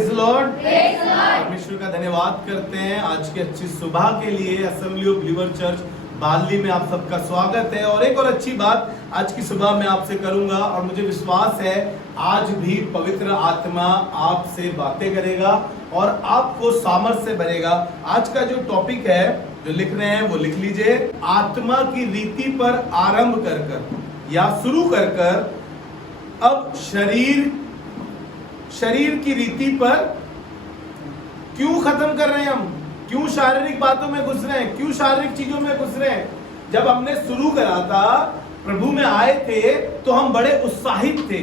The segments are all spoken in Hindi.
Praise the Lord. परमेश्वर का धन्यवाद करते हैं आज की अच्छी सुबह के लिए। असेंबली ऑफ बिलीवर चर्च बादली में आप सबका स्वागत है। और एक और अच्छी बात आज की सुबह मैं आपसे करूंगा और मुझे विश्वास है आज भी पवित्र आत्मा आपसे बातें करेगा और आपको सामर्थ्य से भरेगा। आज का जो टॉपिक है जो लिख रहे हैं वो लिख लीजिए, आत्मा की रीति पर आरंभ कर कर या शुरू कर कर अब शरीर की रीति पर क्यों खत्म कर रहे हैं हम, क्यों शारीरिक बातों में घुस रहे हैं, क्यों शारीरिक चीजों में घुस रहे हैं। जब हमने शुरू करा था, प्रभु में आए थे तो हम बड़े उत्साहित थे,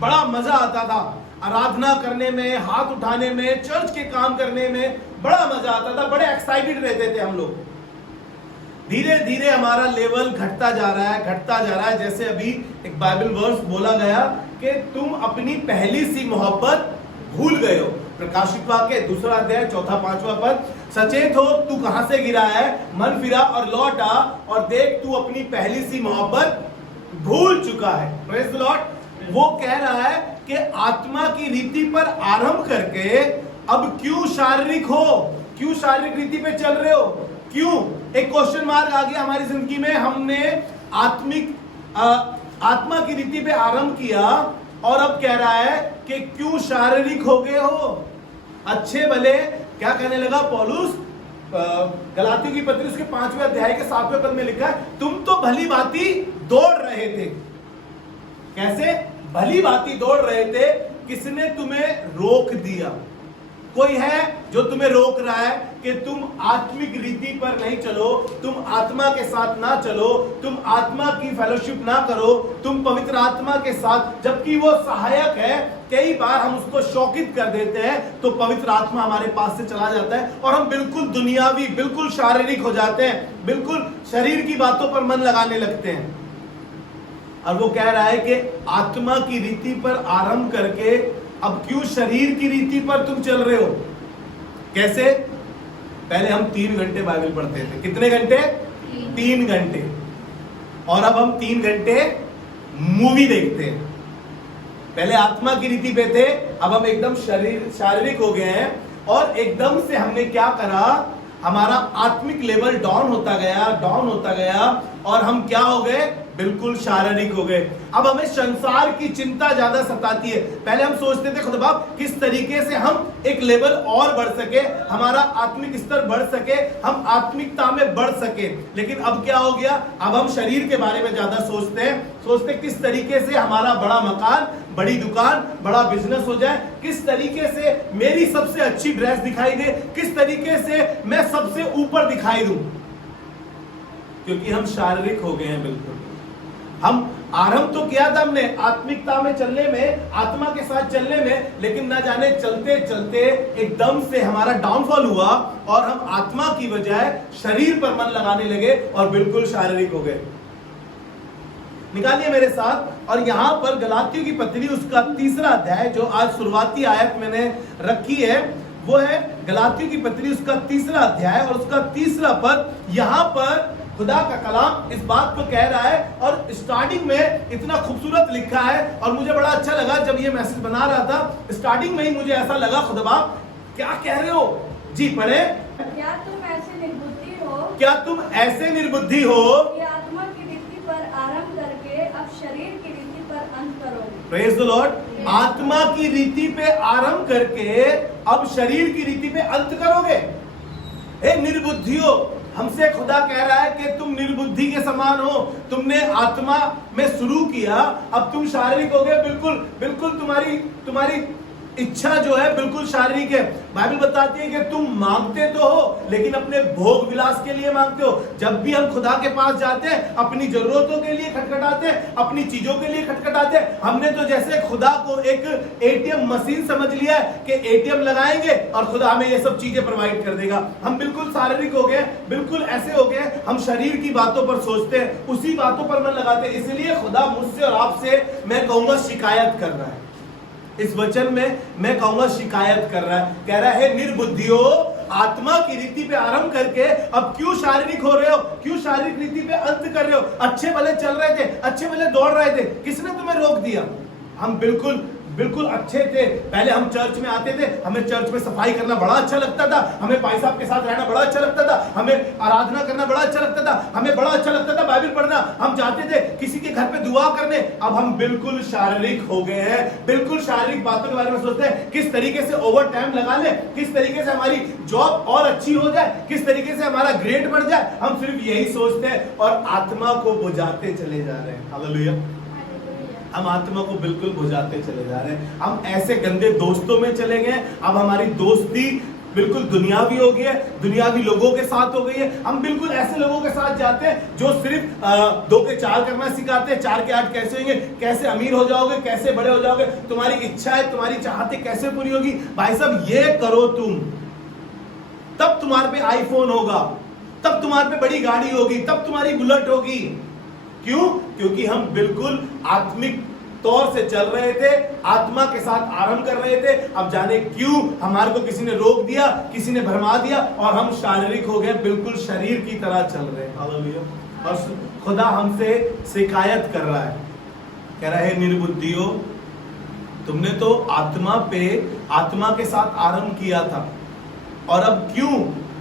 बड़ा मजा आता था आराधना करने में, हाथ उठाने में, चर्च के काम करने में बड़ा मजा आता था, बड़े एक्साइटेड रहते थे हम लोग। धीरे धीरे हमारा लेवल घटता जा रहा है। जैसे अभी एक बाइबल वर्स बोला गया कि तुम अपनी पहली सी मोहब्बत भूल गए हो। प्रकाशित वाक्य 2 अध्याय 4-5 पद, सचेत हो तू कहां से गिरा है, मन फिरा और लौट आ और देख तू अपनी पहली सी मोहब्बत भूल चुका है। Praise the Lord. वो कह रहा है कि आत्मा की रीति पर आरंभ करके अब क्यों शारीरिक रीति पे चल रहे हो, क्यों? एक क्वेश्चन मार्क आ गया हमारी जिंदगी में। हमने आत्मा की रीति पे आरंभ किया और अब कह रहा है कि क्यों शारीरिक हो गए हो। अच्छे भले क्या कहने लगा पौलुस, गलातियों की पत्री उसके 5वें अध्याय के 7वें पद में लिखा है, तुम तो भली भांति दौड़ रहे थे। कैसे भली भांति दौड़ रहे थे? किसने तुम्हें रोक दिया? कोई है जो तुम्हें रोक रहा है कि तुम आत्मिक रीति पर नहीं चलो, तुम आत्मा के साथ ना चलो, तुम आत्मा की फेलोशिप ना करो, तुम पवित्र आत्मा के साथ, जबकि वो सहायक है। कई बार हम उसको शौकित कर देते हैं तो पवित्र आत्मा हमारे पास से चला जाता है और हम बिल्कुल दुनियावी, बिल्कुल शारीरिक हो जाते हैं, बिल्कुल शरीर की बातों पर मन लगाने लगते हैं। और वो कह रहा है कि आत्मा की रीति पर आरंभ करके अब क्यों शरीर की रीति पर तुम चल रहे हो। कैसे? पहले हम 3 घंटे बाइबल पढ़ते थे। कितने घंटे? 3 घंटे। और अब हम 3 घंटे मूवी देखते हैं। पहले आत्मा की रीति पे थे, अब हम एकदम शारीरिक हो गए हैं और एकदम से हमने क्या करा, हमारा आत्मिक लेवल डाउन होता गया और हम क्या हो गए, बिल्कुल शारीरिक हो गए। अब हमें संसार की चिंता ज्यादा सताती है। पहले हम सोचते थे खुदा बाप किस तरीके से हम एक लेवल और बढ़ सके, हमारा आत्मिक स्तर बढ़ सके, हम आत्मिकता में बढ़ सके। लेकिन अब क्या हो गया, अब हम शरीर के बारे में ज्यादा सोचते किस तरीके से हमारा बड़ा मकान, बड़ी दुकान, बड़ा बिजनेस हो जाए, किस तरीके से मेरी सबसे अच्छी ड्रेस दिखाई दे, किस तरीके से मैं सबसे ऊपर दिखाई दूं। क्योंकि हम शारीरिक हो गए हैं। बिल्कुल हम आरंभ तो किया था हमने आत्मिकता में चलने में, आत्मा के साथ चलने में, लेकिन ना जाने चलते चलते एकदम से हमारा डाउनफॉल हुआ और हम आत्मा की बजाय शरीर पर मन लगाने लगे और बिल्कुल शारीरिक हो गए। निकालिए मेरे साथ। और यहां पर गलातियों की पत्री उसका 3 अध्याय, जो आज शुरुआती आयत मैंने रखी है, वो है गलातियों की पत्री उसका 3 अध्याय और उसका 3 पद। यहां पर खुदा का कलाम इस बात को कह रहा है और स्टार्टिंग में इतना खूबसूरत लिखा है और मुझे बड़ा अच्छा लगा जब ये मैसेज बना रहा था। स्टार्टिंग में ही मुझे ऐसा लगा, खुदा बाप क्या कह रहे हो जी? पढ़े, क्या तुम ऐसे निर्बुद्धि हो कि आत्मा की रीति पर आरंभ करके अब शरीर की रीति पर अंत करोगे। Praise the Lord. आत्मा की रीति पे आरंभ करके अब शरीर की रीति पे अंत करोगे। निर्बुद्धियों, हमसे खुदा कह रहा है कि तुम निर्बुद्धि के समान हो। तुमने आत्मा में शुरू किया, अब तुम शारीरिक हो गए। बिल्कुल तुम्हारी इच्छा जो है बिल्कुल शारीरिक है। बाइबल बताती है कि तुम मांगते तो हो लेकिन अपने भोग विलास के लिए मांगते हो। जब भी हम खुदा के पास जाते हैं अपनी जरूरतों के लिए खटखटाते हैं, अपनी चीजों के लिए खटखटाते हैं। हमने तो जैसे खुदा को एक एटीएम मशीन समझ लिया है कि एटीएम लगाएंगे और खुदा हमें ये सब चीजें प्रोवाइड कर देगा। हम बिल्कुल शारीरिक हो गए, बिल्कुल ऐसे हो गए, हम शरीर की बातों पर सोचते हैं, उसी बातों पर मन लगाते हैं। इसलिए खुदा मुझसे और आपसे मैं कहूंगा शिकायत कर रहा है। इस वचन में मैं कहूंगा शिकायत कर रहा है, कह रहा है निर्बुद्धियों, आत्मा की रीति पे आरंभ करके अब क्यों शारीरिक हो रहे हो, क्यों शारीरिक रीति पे अंत कर रहे हो। अच्छे भले चल रहे थे, अच्छे भले दौड़ रहे थे, किसने तुम्हें रोक दिया? हम बिल्कुल बिल्कुल अच्छे थे। पहले हम चर्च में आते थे, हमें चर्च में सफाई करना बड़ा अच्छा लगता था, हमें भाई साहब के साथ रहना बड़ा अच्छा लगता था, हमें आराधना करना बड़ा अच्छा लगता था, हमें बड़ा अच्छा लगता था बाइबल पढ़ना, हम जाते थे किसी के घर पे दुआ करने। अब हम बिल्कुल शारीरिक हो गए हैं, बिल्कुल शारीरिक बातों के बारे में सोचते हैं, किस तरीके से ओवर टाइम लगा ले, किस तरीके से हमारी जॉब और अच्छी हो जाए, किस तरीके से हमारा ग्रेड बढ़ जाए। हम सिर्फ यही सोचते हैं और आत्मा को बुझाते चले जा रहे हैं। हालेलुया। हम आत्मा को बिल्कुल बुझाते चले जा रहे हैं। हम ऐसे गंदे दोस्तों में चले गए, अब हमारी दोस्ती बिल्कुल दुनियावी हो गई है, दुनियावी लोगों के साथ हो गई है। हम बिल्कुल ऐसे लोगों के साथ जाते हैं जो सिर्फ 2 के 4 करना सिखाते हैं, 4 के 8 कैसे होंगे, कैसे अमीर हो जाओगे, कैसे बड़े हो जाओगे, तुम्हारी इच्छा है, तुम्हारी चाहते कैसे पूरी होगी। भाई साहब ये करो तुम, तब तुम्हारे पे आईफोन होगा, तब तुम्हारे पे बड़ी गाड़ी होगी, तब तुम्हारी बुलेट होगी। क्यों? क्योंकि हम बिल्कुल आत्मिक तौर से चल रहे थे, आत्मा के साथ आरंभ कर रहे थे। अब जाने क्यों हमारे को किसी ने रोक दिया, किसी ने भरमा दिया और हम शारीरिक हो गए, बिल्कुल शरीर की तरह चल रहे हैं। हालेलुया। और खुदा हमसे शिकायत कर रहा है, कह रहा है निर्बुद्धियो, तुमने तो आत्मा के साथ आरंभ किया था और अब क्यों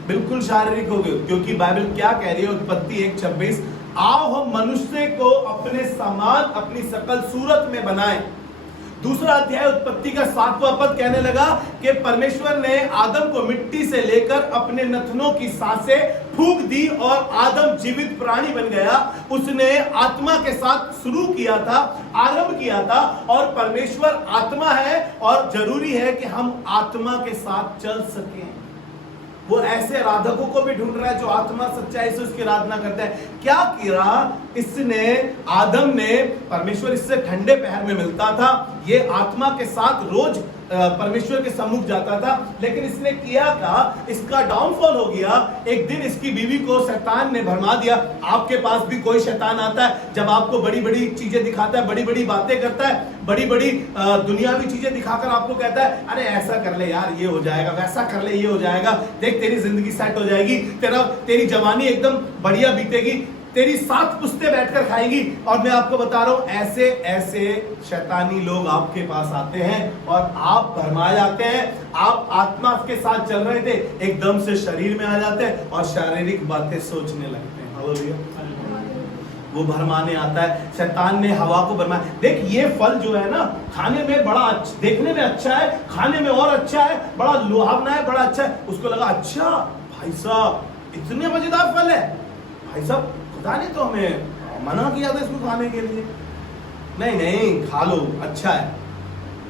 बिल्कुल शारीरिक हो गए। क्योंकि बाइबल क्या कह रही है, उत्पत्ति 1:26, आओ हम मनुष्य को अपने समान अपनी शकल सूरत में बनाएं। दूसरा अध्याय उत्पत्ति का 7वां पद कहने लगा कि परमेश्वर ने आदम को मिट्टी से लेकर अपने नथनों की सांसें फूंक दी और आदम जीवित प्राणी बन गया। उसने आत्मा के साथ शुरू किया था, आरंभ किया था, और परमेश्वर आत्मा है और जरूरी है कि हम आत्मा के साथ चल सकें। वो ऐसे आराधकों को भी ढूंढ रहा है जो आत्मा सच्चाई से उसकी आराधना करते हैं। क्या किया इसने, आदम ने, परमेश्वर इससे ठंडे पहर में मिलता था, ये आत्मा के साथ रोज परमेश्वर के सम्मुख जाता था, लेकिन इसने किया था, इसका डाउनफॉल हो गया। एक दिन इसकी बीवी को शैतान ने भरमा दिया। आपके पास भी कोई शैतान आता है जब आपको बड़ी बड़ी चीजें दिखाता है, बड़ी बड़ी बातें करता है, बड़ी बड़ी दुनियावी चीजें दिखाकर आपको कहता है अरे ऐसा कर ले यार, ये हो जाएगा, वैसा कर ले, ये हो जाएगा, देख तेरी जिंदगी सेट हो जाएगी, तेरी जवानी एकदम बढ़िया बीतेगी, तेरी 7 पुश्ते बैठकर खाएगी। और मैं आपको बता रहा हूं, ऐसे ऐसे शैतानी लोग आपके पास आते हैं और आप भरमा जाते हैं। आप आत्मा के साथ चल रहे थे, एकदम से शरीर में आ जाते हैं और शारीरिक बातें सोचने लगते हैं। हालेलुया। वो भरमाने आता है। शैतान ने हवा को भरमाया। देख ये फल जो है ना, खाने में बड़ा अच्छा, देखने में अच्छा है, खाने में और अच्छा है, बड़ा लुभावना है, बड़ा अच्छा है। उसको लगा अच्छा भाई साहब इतने मजेदार फल है, भाई साहब खुदा ने तो हमें मना किया था इसको खाने के लिए, नहीं खा लो अच्छा है।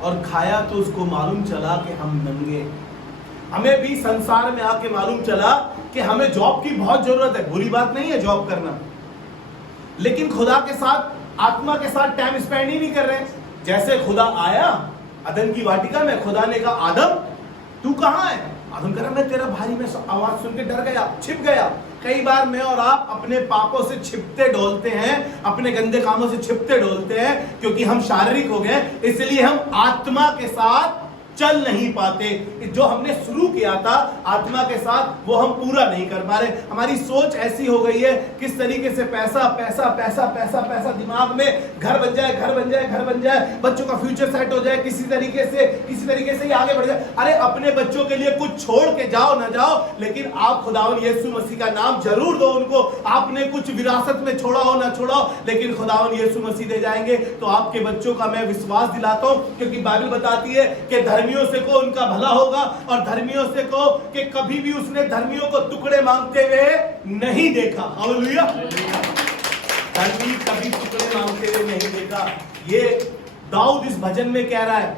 और खाया तो उसको मालूम चला कि हम नंगे। हमें भी संसार में आके मालूम चला कि हमें जॉब की बहुत जरूरत है, बुरी बात नहीं है जॉब करना, लेकिन खुदा के साथ, आत्मा के साथ टाइम स्पेंड ही नहीं कर रहे। जैसे खुदा आया अदन की वाटिका में, खुदा ने कहा आदम तू कहां है? आदम कह रहा मैं तेरा भाई, में आवाज सुन के डर गया, छिप गया। कई बार मैं और आप अपने पापों से छिपते डोलते हैं, अपने गंदे कामों से छिपते डोलते हैं, क्योंकि हम शारीरिक हो गए, इसलिए हम आत्मा के साथ चल नहीं पाते। जो हमने शुरू किया था आत्मा के साथ, वो हम पूरा नहीं कर पा रहे। हमारी सोच ऐसी हो गई है, किस तरीके से पैसा पैसा पैसा पैसा पैसा, दिमाग में घर बन जाए, घर बन जाए, घर बन जाए, बच्चों का फ्यूचर सेट हो जाए, किसी तरीके से ही आगे बढ़ जाए। अरे अपने बच्चों के लिए कुछ छोड़ के जाओ ना जाओ, लेकिन आप खुदावन यीशु मसीह का नाम जरूर दो उनको। आपने कुछ विरासत में छोड़ा हो ना छोड़ा हो, लेकिन खुदावन यीशु मसीह दे जाएंगे। तो आपके बच्चों का मैं विश्वास दिलाता हूं, क्योंकि बाइबल बताती है कि धर्मियों से को उनका भला होगा और धर्मियों से को कि कभी भी उसने धर्मियों को टुकड़े मांगते हुए नहीं देखा। हालेलुया। धर्मी कभी टुकड़े मांगते हुए नहीं देखा। ये दाऊद इस भजन में कह रहा है,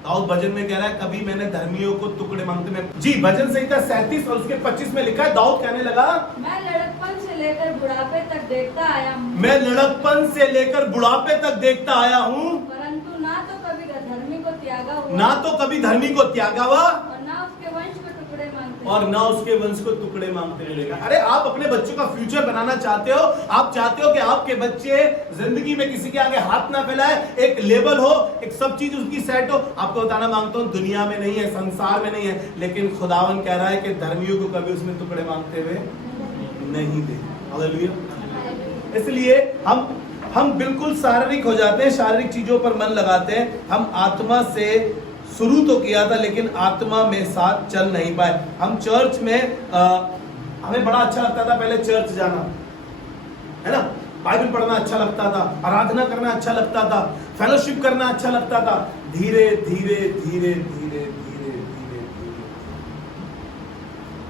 दाऊद भजन में कह रहा है कभी मैंने धर्मियों को टुकड़े मांगते में। जी भजन संहिता 37 और उसके 25 में लिखा है, दाऊद कहने लगा मैं लड़कपन से लेकर बुढ़ापे तक देखता आया हूँ, मैं लड़कपन से लेकर बुढ़ापे तक देखता आया हूँ, परंतु ना तो कभी धर्मी को त्यागा हुआ, ना तो कभी धर्मी को त्यागा हुआ, और ना उसके वंश को टुकड़े मांगते, और ना उसके वंश को टुकड़े मांगते रहेगा। अरे आप अपने बच्चों का फ्यूचर बनाना चाहते हो, आप चाहते हो कि आपके बच्चे जिंदगी में किसी के आगे हाथ ना फैलाए, एक लेवल हो, एक सब चीज उसकी सेट हो। आपको बताना मांगता हूं दुनिया में नहीं है, संसार में नहीं है, लेकिन खुदावन कह रहा है कि धर्मियों को कभी उसने टुकड़े मांगते हुए नहीं देखा। हालेलुया। इसलिए हम हम बिल्कुल शारीरिक हो जाते हैं, शारीरिक चीजों पर मन लगाते हैं। हम आत्मा से शुरू तो किया था लेकिन आत्मा में साथ चल नहीं पाए। हम चर्च में हमें बड़ा अच्छा लगता था पहले चर्च जाना, है ना, बाइबल पढ़ना अच्छा लगता था, आराधना करना अच्छा लगता था, फेलोशिप करना अच्छा लगता था। धीरे धीरे धीरे धीरे धीरे धीरे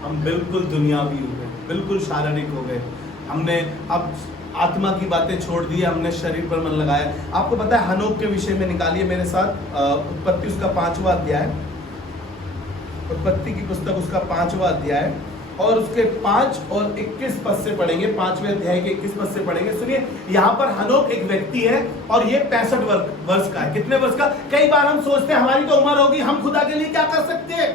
हम बिल्कुल दुनियावी हो गए, बिल्कुल शारीरिक हो गए। हमने अब आत्मा की बातें छोड़ दी, हमने शरीर पर मन लगाया। आपको पता है हनोक के विषय में निकालिए मेरे साथ उत्पत्ति उसका 5वां अध्याय, उत्पत्ति की पुस्तक उसका 5वां अध्याय और उसके 5 और 21 पद से पढ़ेंगे। 5वें अध्याय के 21 पद से पढ़ेंगे। सुनिए, यहाँ पर हनोक एक व्यक्ति है और ये 65 वर्ष का है। कितने वर्ष का? कई बार हम सोचते हैं हमारी तो उम्र होगी, हम खुदा के लिए क्या कर सकते हैं?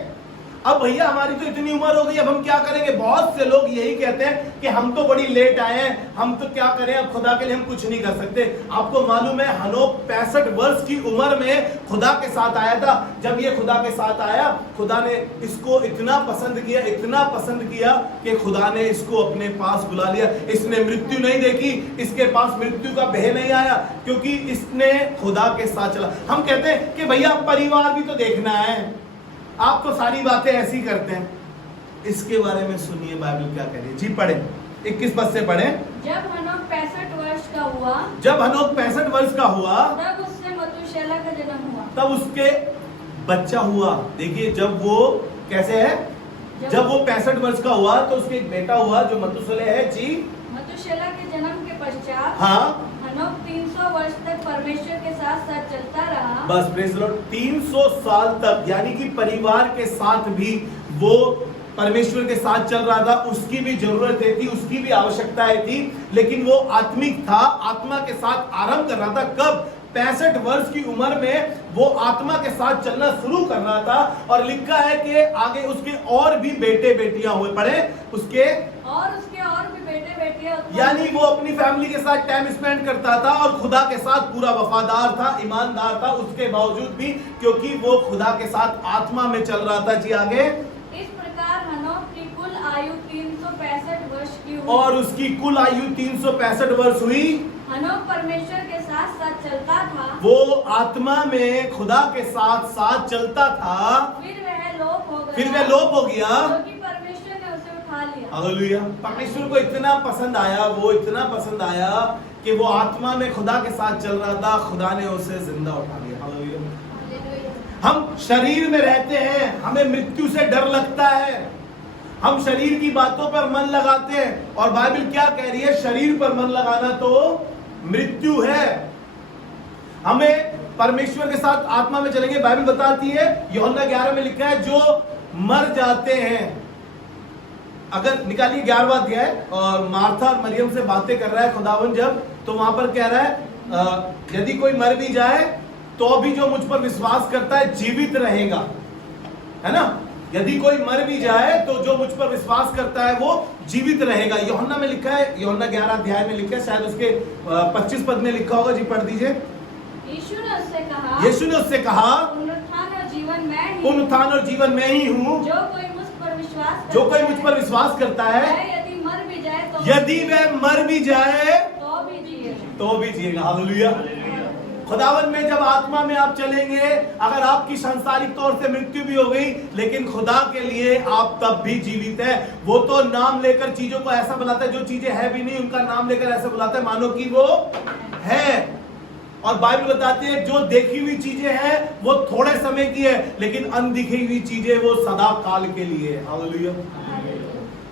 अब भैया हमारी तो इतनी उम्र हो गई, अब हम क्या करेंगे? बहुत से लोग यही कहते हैं कि हम तो बड़ी लेट आए हैं, हम तो क्या करें, अब खुदा के लिए हम कुछ नहीं कर सकते। आपको मालूम है हनोक 65 वर्ष की उम्र में खुदा के साथ आया था। जब ये खुदा के साथ आया, खुदा ने इसको इतना पसंद किया, इतना पसंद किया कि खुदा ने इसको अपने पास बुला लिया। इसने मृत्यु नहीं देखी, इसके पास मृत्यु का भय नहीं आया, क्योंकि इसने खुदा के साथ चला। हम कहते हैं कि भैया परिवार भी तो देखना है, आप तो सारी बातें ऐसी करते हैं। इसके बारे में सुनिए बाइबल क्या कह रही है। जी पढ़े, 21 पद से पढ़े। जब हनोक 65 वर्ष का हुआ, जब हनोक 65 वर्ष का हुआ, तब उससे मतुशेला का जन्म हुआ। तब उसके बच्चा हुआ। देखिए जब वो कैसे है, जब वो 65 वर्ष का हुआ तो उसके एक बेटा हुआ जो मतुशेलह है। जी, मतुशेला के जन्म के पश्चात हाँ, हनोक 300 वर्ष तक परमेश्वर के साथ साथ चलता रहा। बस प्रेज़ द लॉर्ड, 300 साल तक, यानी कि परिवार के साथ भी वो परमेश्वर के साथ चल रहा था। उसकी भी जरूरतें थी, उसकी भी आवश्यकताएं थी, लेकिन वो आत्मिक था, आत्मा के साथ आरंभ कर रहा था। कब? 65 वर्ष की उम्र में वो आत्मा के साथ चलना शुरू कर रहा था। और लिखा है कि आगे उसके और भी बेटे बेटियां हुए। पढ़े, उसके और भी बेटे बेटियां, यानी वो अपनी फैमिली के साथ टाइम स्पेंड करता था और खुदा के साथ पूरा वफादार था, ईमानदार था, उसके बावजूद भी, क्योंकि वो खुदा के साथ आत्मा में चल रहा था। जी आगे। इस प्रकार हनोक की कुल आयु 365 वर्ष की हुई। और उसकी कुल आयु 365 वर्ष हुई। हनोक परमेश्वर के साथ साथ चलता था, वो आत्मा में खुदा के साथ साथ चलता था। फिर वह लोप हो गया, क्योंकि परमेश्वर ने उसे उठा लिया। हालेलुया। परमेश्वर को इतना पसंद आया, वो इतना पसंद आया कि वो आत्मा में खुदा के साथ चल रहा था, खुदा ने उसे जिंदा उठा लिया। हालेलुया। हम शरीर में रहते हैं, हमें मृत्यु से डर लगता है, हम शरीर की बातों पर मन लगाते हैं। और बाइबल क्या कह रही है? शरीर पर मन लगाना तो मृत्यु है। हमें परमेश्वर के साथ आत्मा में चलेंगे। बाइबल बताती है, यूहन्ना 11 में लिखा है, जो मर जाते हैं, अगर निकालिए 11वां अध्याय, और मार्था और मरियम से बातें कर रहा है खुदावन जब, तो वहां पर कह रहा है यदि कोई मर भी जाए तो भी जो मुझ पर विश्वास करता है जीवित रहेगा, है ना। यदि कोई मर भी जाए तो जो मुझ पर विश्वास करता है वो जीवित रहेगा। यूहन्ना में लिखा है, यूहन्ना 11 अध्याय में लिखा है, शायद उसके 25 पद में लिखा होगा। जी पढ़ दीजिए। यीशु ने उससे कहा, पुनरुत्थान और जीवन मैं ही, पुनरुत्थान और जीवन मैं ही हूँ। जो कोई मुझ पर विश्वास करता है, यदि मर भी जाए तो, यदि वह मर भी जाए तो भी जिएगा। हालेलुया। खुदावन में जब आत्मा में आप चलेंगे, अगर आपकी सांसारिक तौर से मृत्यु भी हो गई, लेकिन खुदा के लिए आप तब भी जीवित है। वो तो नाम लेकर चीजों को ऐसा बुलाता है, जो चीजें है भी नहीं उनका नाम लेकर ऐसा बुलाता है मानो कि वो है। और बाइबल बताती है, जो देखी हुई चीजें हैं वो थोड़े समय की है, लेकिन अनदिखी हुई चीजें वो सदा काल के लिए है। हालेलुया।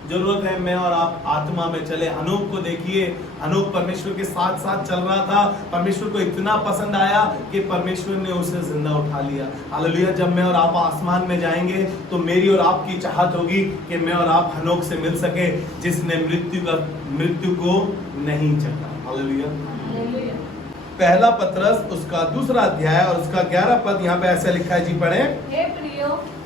जरूरत है मैं और आप आत्मा में चले। हनोक को देखिए, हनोक परमेश्वर के साथ साथ चल रहा था। परमेश्वर को इतना पसंद आया कि परमेश्वर ने उसे जिंदा उठा लिया। हालेलुया। जब मैं और आप आसमान में जाएंगे तो मेरी और आपकी चाहत होगी कि मैं और आप हनोक से मिल सके, जिसने मृत्यु को नहीं चखा। हालेलुया। पहला पतरस उसका 2 अध्याय और उसका 11 पद यहाँ पे ऐसे लिखा है। जी पढ़े।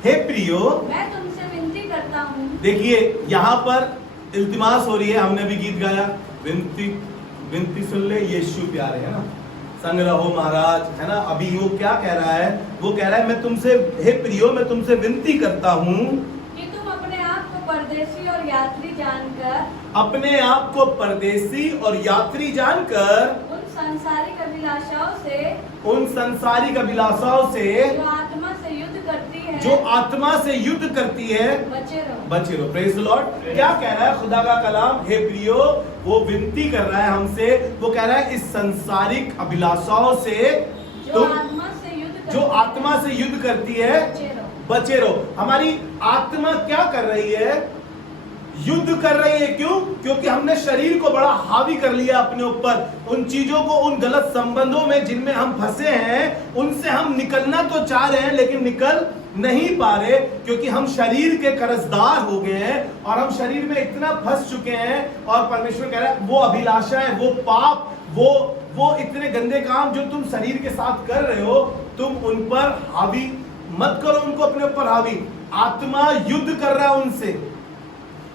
हे प्रियो, मैं तुमसे विनती करता हूँ। देखिए यहाँ पर इल्तिमास हो रही है, हमने भी गीत गाया, विनती सुन ले यीशु प्यारे, है ना, संग रहो महाराज, है ना। अभी वो क्या कह रहा है? वो कह रहा है, मैं तुमसे, हे प्रियो, मैं तुमसे विनती करता हूँ कि तुम अपने आप को परदेसी और यात्री जानकर, अपने आप को परदेसी और यात्री जानकर उन सांसारिक अभिलाषाओं से उन संसारिक अभिलाषाओं से जो आत्मा से युद्ध करती है, जो आत्मा से युद्ध करती है, बचे रहो। बचे रहो। Praise the Lord. क्या कह रहा है खुदा का कलाम? हे प्रियो, वो विनती कर रहा है हमसे, वो कह रहा है इस संसारिक अभिलाषाओं से जो आत्मा से युद्ध करती जो आत्मा से युद्ध करती है, बचे रहो। बचे रहो। हमारी आत्मा क्या कर रही है? युद्ध कर रही है। क्यों? क्योंकि हमने शरीर को बड़ा हावी कर लिया अपने ऊपर। उन चीजों को, उन गलत संबंधों में जिनमें हम फंसे हैं, उनसे हम निकलना तो चाह रहे हैं लेकिन निकल नहीं पा रहे, क्योंकि हम शरीर के कर्जदार हो गए हैं और हम शरीर में इतना फंस चुके हैं। और परमेश्वर कह रहा है वो अभिलाषा है, वो पाप, वो इतने गंदे काम जो तुम शरीर के साथ कर रहे हो, तुम उन पर हावी मत करो, उनको अपने ऊपर हावी। आत्मा युद्ध कर रहा है उनसे,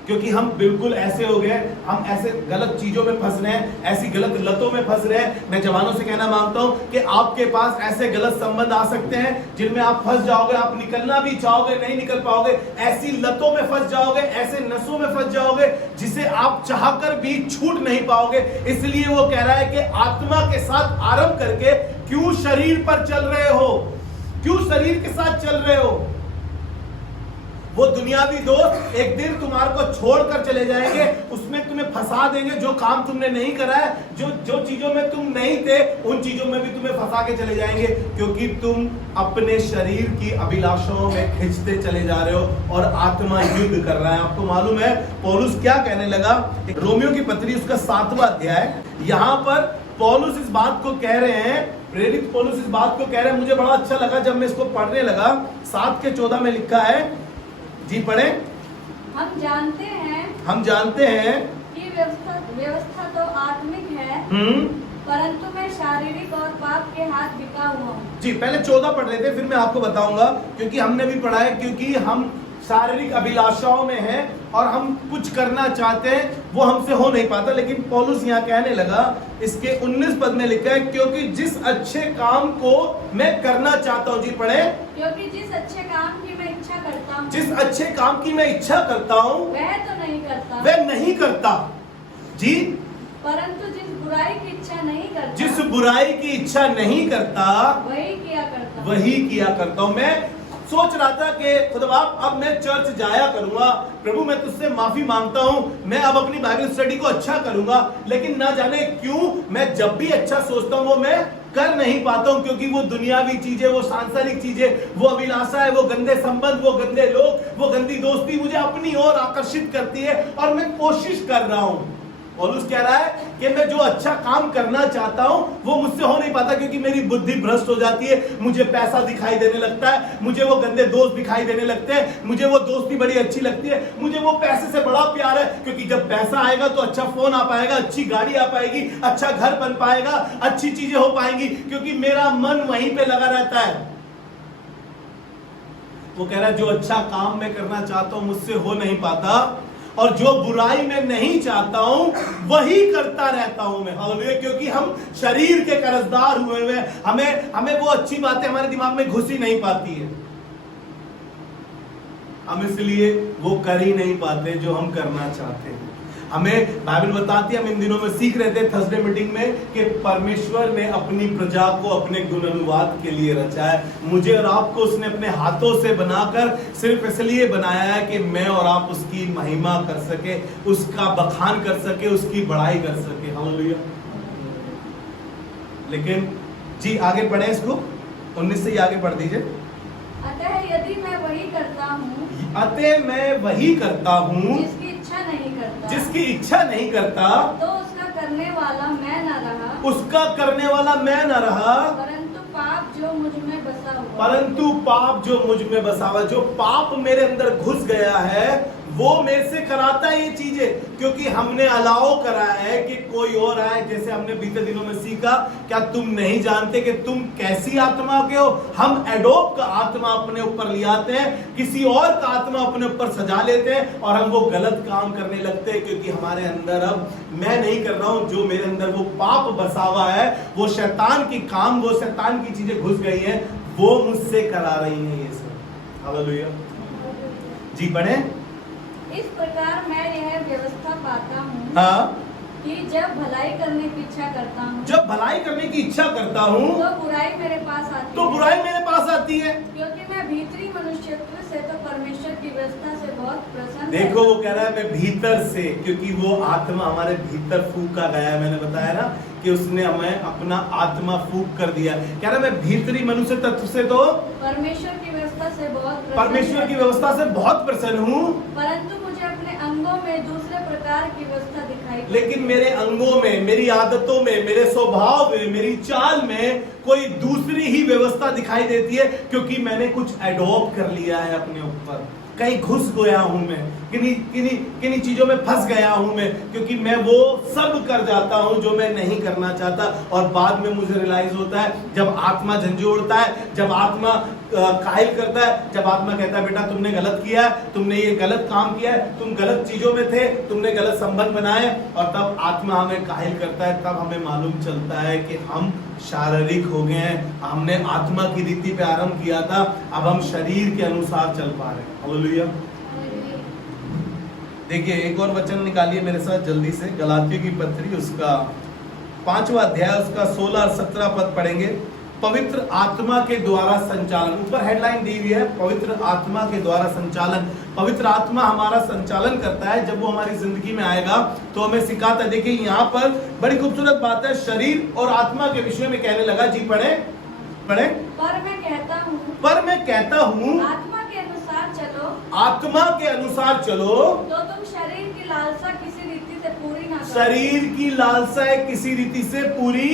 क्योंकि हम बिल्कुल ऐसे हो गए, हम ऐसे गलत चीजों में फंस रहे हैं, ऐसी गलत लतों में फंस रहे हैं। मैं जवानों से कहना मांगता हूं कि आपके पास ऐसे गलत संबंध आ सकते हैं जिनमें आप फंस जाओगे, आप निकलना भी चाहोगे, नहीं निकल पाओगे, ऐसी लतों में फंस जाओगे, ऐसे नसों में फंस जाओगे जिसे आप चाहकर भी छूट नहीं पाओगे। इसलिए वो कह रहा है कि आत्मा के साथ आरंभ करके क्यों शरीर पर चल रहे हो? क्यों शरीर के साथ चल रहे हो? वो दुनियावी दोस्त एक दिन तुम्हारे को छोड़कर चले जाएंगे, उसमें तुम्हें फंसा देंगे। जो काम तुमने नहीं करा है, जो चीजों में तुम नहीं थे, उन चीजों में भी तुम्हें फंसा के चले जाएंगे, क्योंकि तुम अपने शरीर की अभिलाषाओं में खिंचते चले जा रहे हो और आत्मा युद्ध कर रहा है। आपको मालूम है पौलुस क्या कहने लगा? रोमियो की पत्री उसका 7वां अध्याय, यहां पर पौलुस इस बात को कह रहे हैं, प्रेरित पौलुस इस बात को कह रहे हैं। मुझे बड़ा अच्छा लगा जब मैं इसको पढ़ने लगा। 7 के 14 में लिखा है, जी पढ़े। हम जानते हैं कि व्यवस्था तो आत्मिक है, परंतु मैं शारीरिक और पाप के हाथ बिका हुआ हूँ। जी पहले 14 पढ़ लेते, फिर मैं आपको बताऊंगा, क्योंकि हमने भी पढ़ा है, क्योंकि हम शारीरिक अभिलाषाओं में हैं और हम कुछ करना चाहते हैं, वो हमसे हो नहीं पाता। लेकिन पौलुस यहाँ कहने लगा, इसके 19 पद में लिखा है, क्योंकि जिस अच्छे काम को मैं करना चाहता हूँ, जी पढ़े। क्योंकि जिस अच्छे काम की मैं इच्छा करता हूँ, जिस अच्छे काम की मैं इच्छा करता हूँ, वह तो नहीं करता, वह नहीं करता। जी, परंतु जिस बुराई की इच्छा नहीं करता, जिस बुराई की इच्छा नहीं करता, वही किया करता हूँ। मैं सोच रहा था कि खुदा अब मैं चर्च जाया करूंगा, प्रभु मैं तुझसे माफी मांगता हूं, मैं अब अपनी बाइबल स्टडी को अच्छा करूंगा, लेकिन ना जाने क्यों मैं जब भी अच्छा सोचता हूं वो मैं कर नहीं पाता हूं, क्योंकि वो दुनियावी चीजें, वो सांसारिक चीजें, वो अभिलाषा है, वो गंदे संबंध, वो गंदे लोग, वो गंदी दोस्ती मुझे अपनी ओर आकर्षित करती है और मैं कोशिश कर रहा हूं। पौलुस कह रहा है कि मैं जो अच्छा काम करना चाहता हूं वो मुझसे हो नहीं पाता, क्योंकि मेरी बुद्धि भ्रष्ट हो जाती है, मुझे पैसा दिखाई देने लगता है, मुझे वो गंदे दोस्त दिखाई देने लगते हैं, मुझे वो दोस्ती बड़ी अच्छी लगती है, मुझे वो पैसे से बड़ा प्यार है, क्योंकि जब पैसा आएगा तो अच्छा फोन आ पाएगा, अच्छी गाड़ी आ पाएगी, अच्छा घर बन पाएगा, अच्छी चीजें हो पाएंगी, क्योंकि मेरा मन वहीं पे लगा रहता है। वो कह रहा है जो अच्छा काम मैं करना चाहता हूं मुझसे हो नहीं पाता, और जो बुराई मैं नहीं चाहता हूं वही करता रहता हूं मैं। हालेलुया। क्योंकि हम शरीर के कर्जदार हुए हुए, हमें वो अच्छी बातें हमारे दिमाग में घुस ही नहीं पाती है, हम इसलिए वो कर ही नहीं पाते जो हम करना चाहते हैं। हमें बाइबल बताती है, हम इन दिनों में सीख रहे थे थर्सडे मीटिंग में, कि परमेश्वर ने अपनी प्रजा को अपने गुण अनुवाद के लिए रचा है। मुझे और आपको उसने अपने हाथों से बनाकर सिर्फ इसलिए बनाया है कि मैं और आप उसकी महिमा कर सके, उसका बखान कर सके, उसकी बड़ाई कर सके। हालेलुया। लेकिन जी आगे पढ़े इसको, 19 से ही आगे पढ़ दीजिए। अतः यदि मैं वही करता हूँ, अतः मैं वही करता हूँ जिसकी इच्छा नहीं करता, तो उसका करने वाला मैं न रहा, उसका करने वाला मैं न रहा, परंतु पाप जो मुझ में बसा हुआ, जो पाप मेरे अंदर घुस गया है वो मेरे से कराता है ये चीजें, क्योंकि हमने अलाउ करा है कि कोई और आए। जैसे हमने बीते दिनों में सीखा, क्या तुम नहीं जानते कि तुम कैसी आत्मा के हो? हम एडोप का आत्मा अपने ऊपर ले आते हैं, किसी और का आत्मा अपने ऊपर सजा लेते हैं और हम वो गलत काम करने लगते हैं, क्योंकि हमारे अंदर अब मैं नहीं कर रहा हूं, जो मेरे अंदर वो पाप बसा हुआ है, वो शैतान की काम, वो शैतान की चीजें घुस गई हैं, वो मुझसे करा रही हैं ये सब। हालेलुया। जी पढ़े। इस प्रकार मैं यह व्यवस्था पाता हूँ, हाँ, कि जब भलाई करने की इच्छा करता हूँ जब भलाई करने की इच्छा करता हूँ तो बुराई मेरे पास आती तो है। बुराई मेरे पास आती है। क्योंकि मैं भीतरी मनुष्यत्व से तो परमेश्वर की व्यवस्था से बहुत प्रसन्न देखो वो कह रहा है मैं भीतर से, क्योंकि वो आत्मा हमारे भीतर फूका गया है। मैंने बताया ना कि उसने हमें अपना आत्मा फूक कर दिया। कह रहा है मैं भीतरी मनुष्य तत्व से तो परमेश्वर की व्यवस्था से बहुत प्रसन्न परमेश्वर की व्यवस्था से बहुत प्रसन्न हूँ, परंतु मुझे अपने अंगों में दूसरे प्रकार की व्यवस्था दिखाई लेकिन मेरे अंगों में, मेरी आदतों में, मेरे स्वभाव में, मेरी चाल में कोई दूसरी ही व्यवस्था दिखाई देती है, क्योंकि मैंने कुछ एडॉप्ट कर लिया है अपने ऊपर। कहीं घुस गया हूं मैं, किन्हीं चीजों में फंस गया हूं मैं, क्योंकि मैं वो सब कर जाता हूं जो मैं नहीं करना चाहता। और बाद में मुझे रियलाइज होता है जब आत्मा झंझोड़ता है, जब आत्मा काहिल करता है, जब आत्मा कहता है बेटा तुमने गलत किया है, तुमने ये गलत काम किया है, तुम गलत चीजों में थे, तुमने गलत संबंध बनाए, और तब आत्मा हमें काहिल करता है। तब हमें मालूम चलता है कि हम शारीरिक हो गए हैं। हमने आत्मा की रीति पे आरंभ किया था, अब हम शरीर के अनुसार चल पा रहे हैं। हालेलुया। देखिए एक और वचन निकालिए मेरे साथ जल्दी से, गलातियों की पत्री उसका 5वां अध्याय उसका 16 और 17 पद पढ़ेंगे। पवित्र आत्मा के द्वारा संचालन, ऊपर हेडलाइन दी हुई है पवित्र आत्मा के द्वारा संचालन। पवित्र आत्मा हमारा संचालन करता है। जब वो हमारी जिंदगी में आएगा तो हमें सिखाता है। देखिए यहाँ पर बड़ी खूबसूरत बात है, शरीर और आत्मा के विषय में कहने लगा। जी पढ़े। पर मैं कहता हूँ आत्मा के अनुसार चलो, आत्मा के अनुसार चलो, तो तुम शरीर की लालसा किसी रीति से पूरी ना करो। शरीर की लालसाएं किसी रीति से पूरी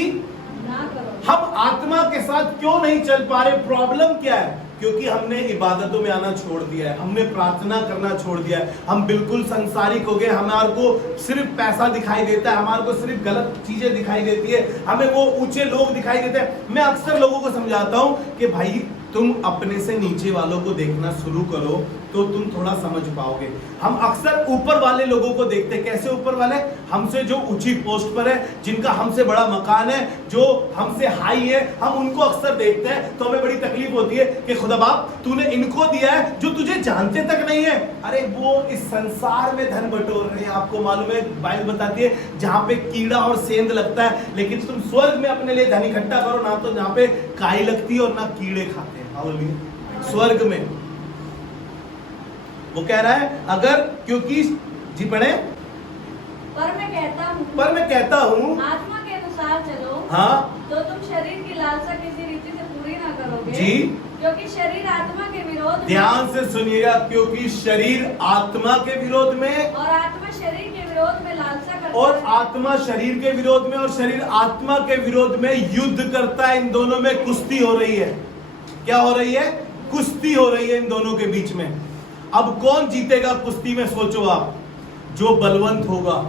ना करो। हम आत्मा के साथ क्यों नहीं चल पा रहे? प्रॉब्लम क्या है? क्योंकि हमने इबादतों में आना छोड़ दिया है, हमने प्रार्थना करना छोड़ दिया है, हम बिल्कुल संसारिक हो गए। हमारे को सिर्फ पैसा दिखाई देता है, हमारे को सिर्फ गलत चीजें दिखाई देती है, हमें वो ऊंचे लोग दिखाई देते हैं। मैं अक्सर लोगों को समझाता हूं कि भाई तुम अपने से नीचे वालों को देखना शुरू करो तो तुम थोड़ा समझ पाओगे। हम अक्सर ऊपर वाले लोगों को देखते हैं। कैसे ऊपर वाले? हमसे जो ऊंची पोस्ट पर है, जिनका हमसे बड़ा मकान है, जो हमसे हाई है, हम उनको अक्सर देखते हैं। तो हमें बड़ी तकलीफ होती है कि खुदा बाप तूने इनको दिया है जो तुझे जानते तक नहीं है। अरे वो इस संसार में धन बटोर रहे हैं। आपको मालूम है बाइबल बताती है जहां पे कीड़ा और सेंध लगता है, लेकिन तुम स्वर्ग में अपने लिए धन इकट्ठा करो ना, तो जहां पे काई लगती है और ना कीड़े खाते हैं। स्वर्ग में वो कह रहा है अगर, क्योंकि जी पढ़े। पर मैं कहता हूँ आत्मा के अनुसार चलो, हाँ, तो तुम शरीर की लालसा किसी रीति से पूरी ना करोगे। जी, क्योंकि शरीर आत्मा के विरोध में, ध्यान से सुनिएगा, क्योंकि शरीर आत्मा के विरोध में और आत्मा शरीर के विरोध में लालसा करता और है। आत्मा शरीर के विरोध में और शरीर आत्मा के विरोध में युद्ध करता है। इन दोनों में कुश्ती हो रही है। क्या हो रही है? कुश्ती हो रही है इन दोनों के बीच में। अब कौन जीतेगा कुश्ती में? सोचो आप। जो बलवंत होगा,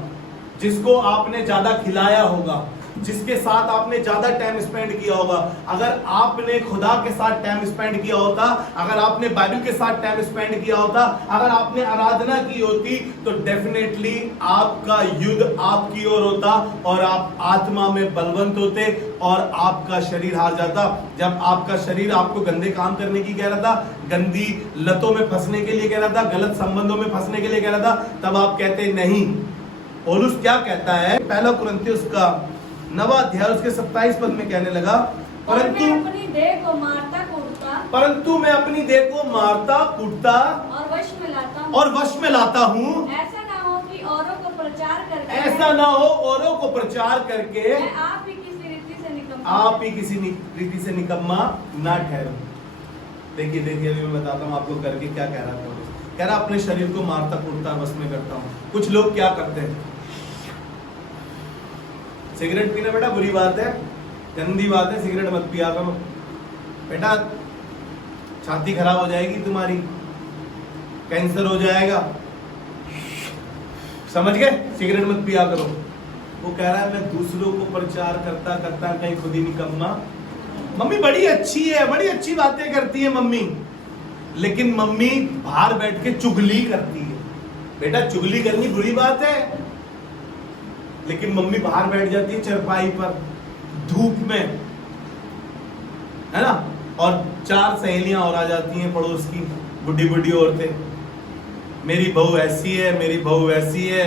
जिसको आपने ज्यादा खिलाया होगा, जिसके साथ आपने ज्यादा टाइम स्पेंड किया होगा। अगर आपने खुदा के साथ टाइम स्पेंड किया होता, अगर आपने बाइबल के साथ टाइम स्पेंड किया होता, अगर आपने आराधना की होती, तो डेफिनेटली आपका युद्ध आपकी ओर होता और आप आत्मा में बलवंत होते और आपका शरीर हार जाता। जब आपका शरीर आपको गंदे काम करने की कह रहा था, गंदी लतों में फंसने के लिए कह रहा था, गलत संबंधों में फंसने के लिए कह रहा था, तब आप कहते नहीं। पौलुस क्या कहता है? पहला कुरिन्थियों का 9वां अध्याय उसके 27 पद में कहने लगा, परंतु मैं अपनी देह को मारता कूटता, परंतु मैं अपनी देह को मारता कूटता और वश में लाता हूँ। और वश में लाता हूँ। ऐसा ना हो कि औरों को प्रचार करके, ऐसा ना हो औरों को प्रचार करके मैं आप ही किसी रीति से निकम्मा, आप ही किसी रीति से निकम्मा ना ठहरो। देखिए देखिए अभी मैं बताता हूँ आपको करके क्या कह रहा था। कह रहा अपने शरीर को मारता कूटता वश में करता हूँ। कुछ लोग क्या करते हैं? सिगरेट पीना बेटा बुरी बात है, गंदी बात है, सिगरेट मत पिया करो बेटा, छाती खराब हो जाएगी तुम्हारी, कैंसर हो जाएगा, समझ गए? सिगरेट मत पिया करो। वो कह रहा है मैं दूसरों को प्रचार करता करता कहीं खुद ही निकम्मा। मम्मी बड़ी अच्छी है, बड़ी अच्छी बातें करती है मम्मी, लेकिन मम्मी बाहर बैठ के चुगली करती है। बेटा चुगली करनी बुरी बात है, लेकिन मम्मी बाहर बैठ जाती है चरपाई पर धूप में, है ना, और 4 सहेलियां और आ जाती हैं पड़ोस की, बुढ़ी बुढ़ी औरतें, मेरी बहू ऐसी है, मेरी बहू वैसी है,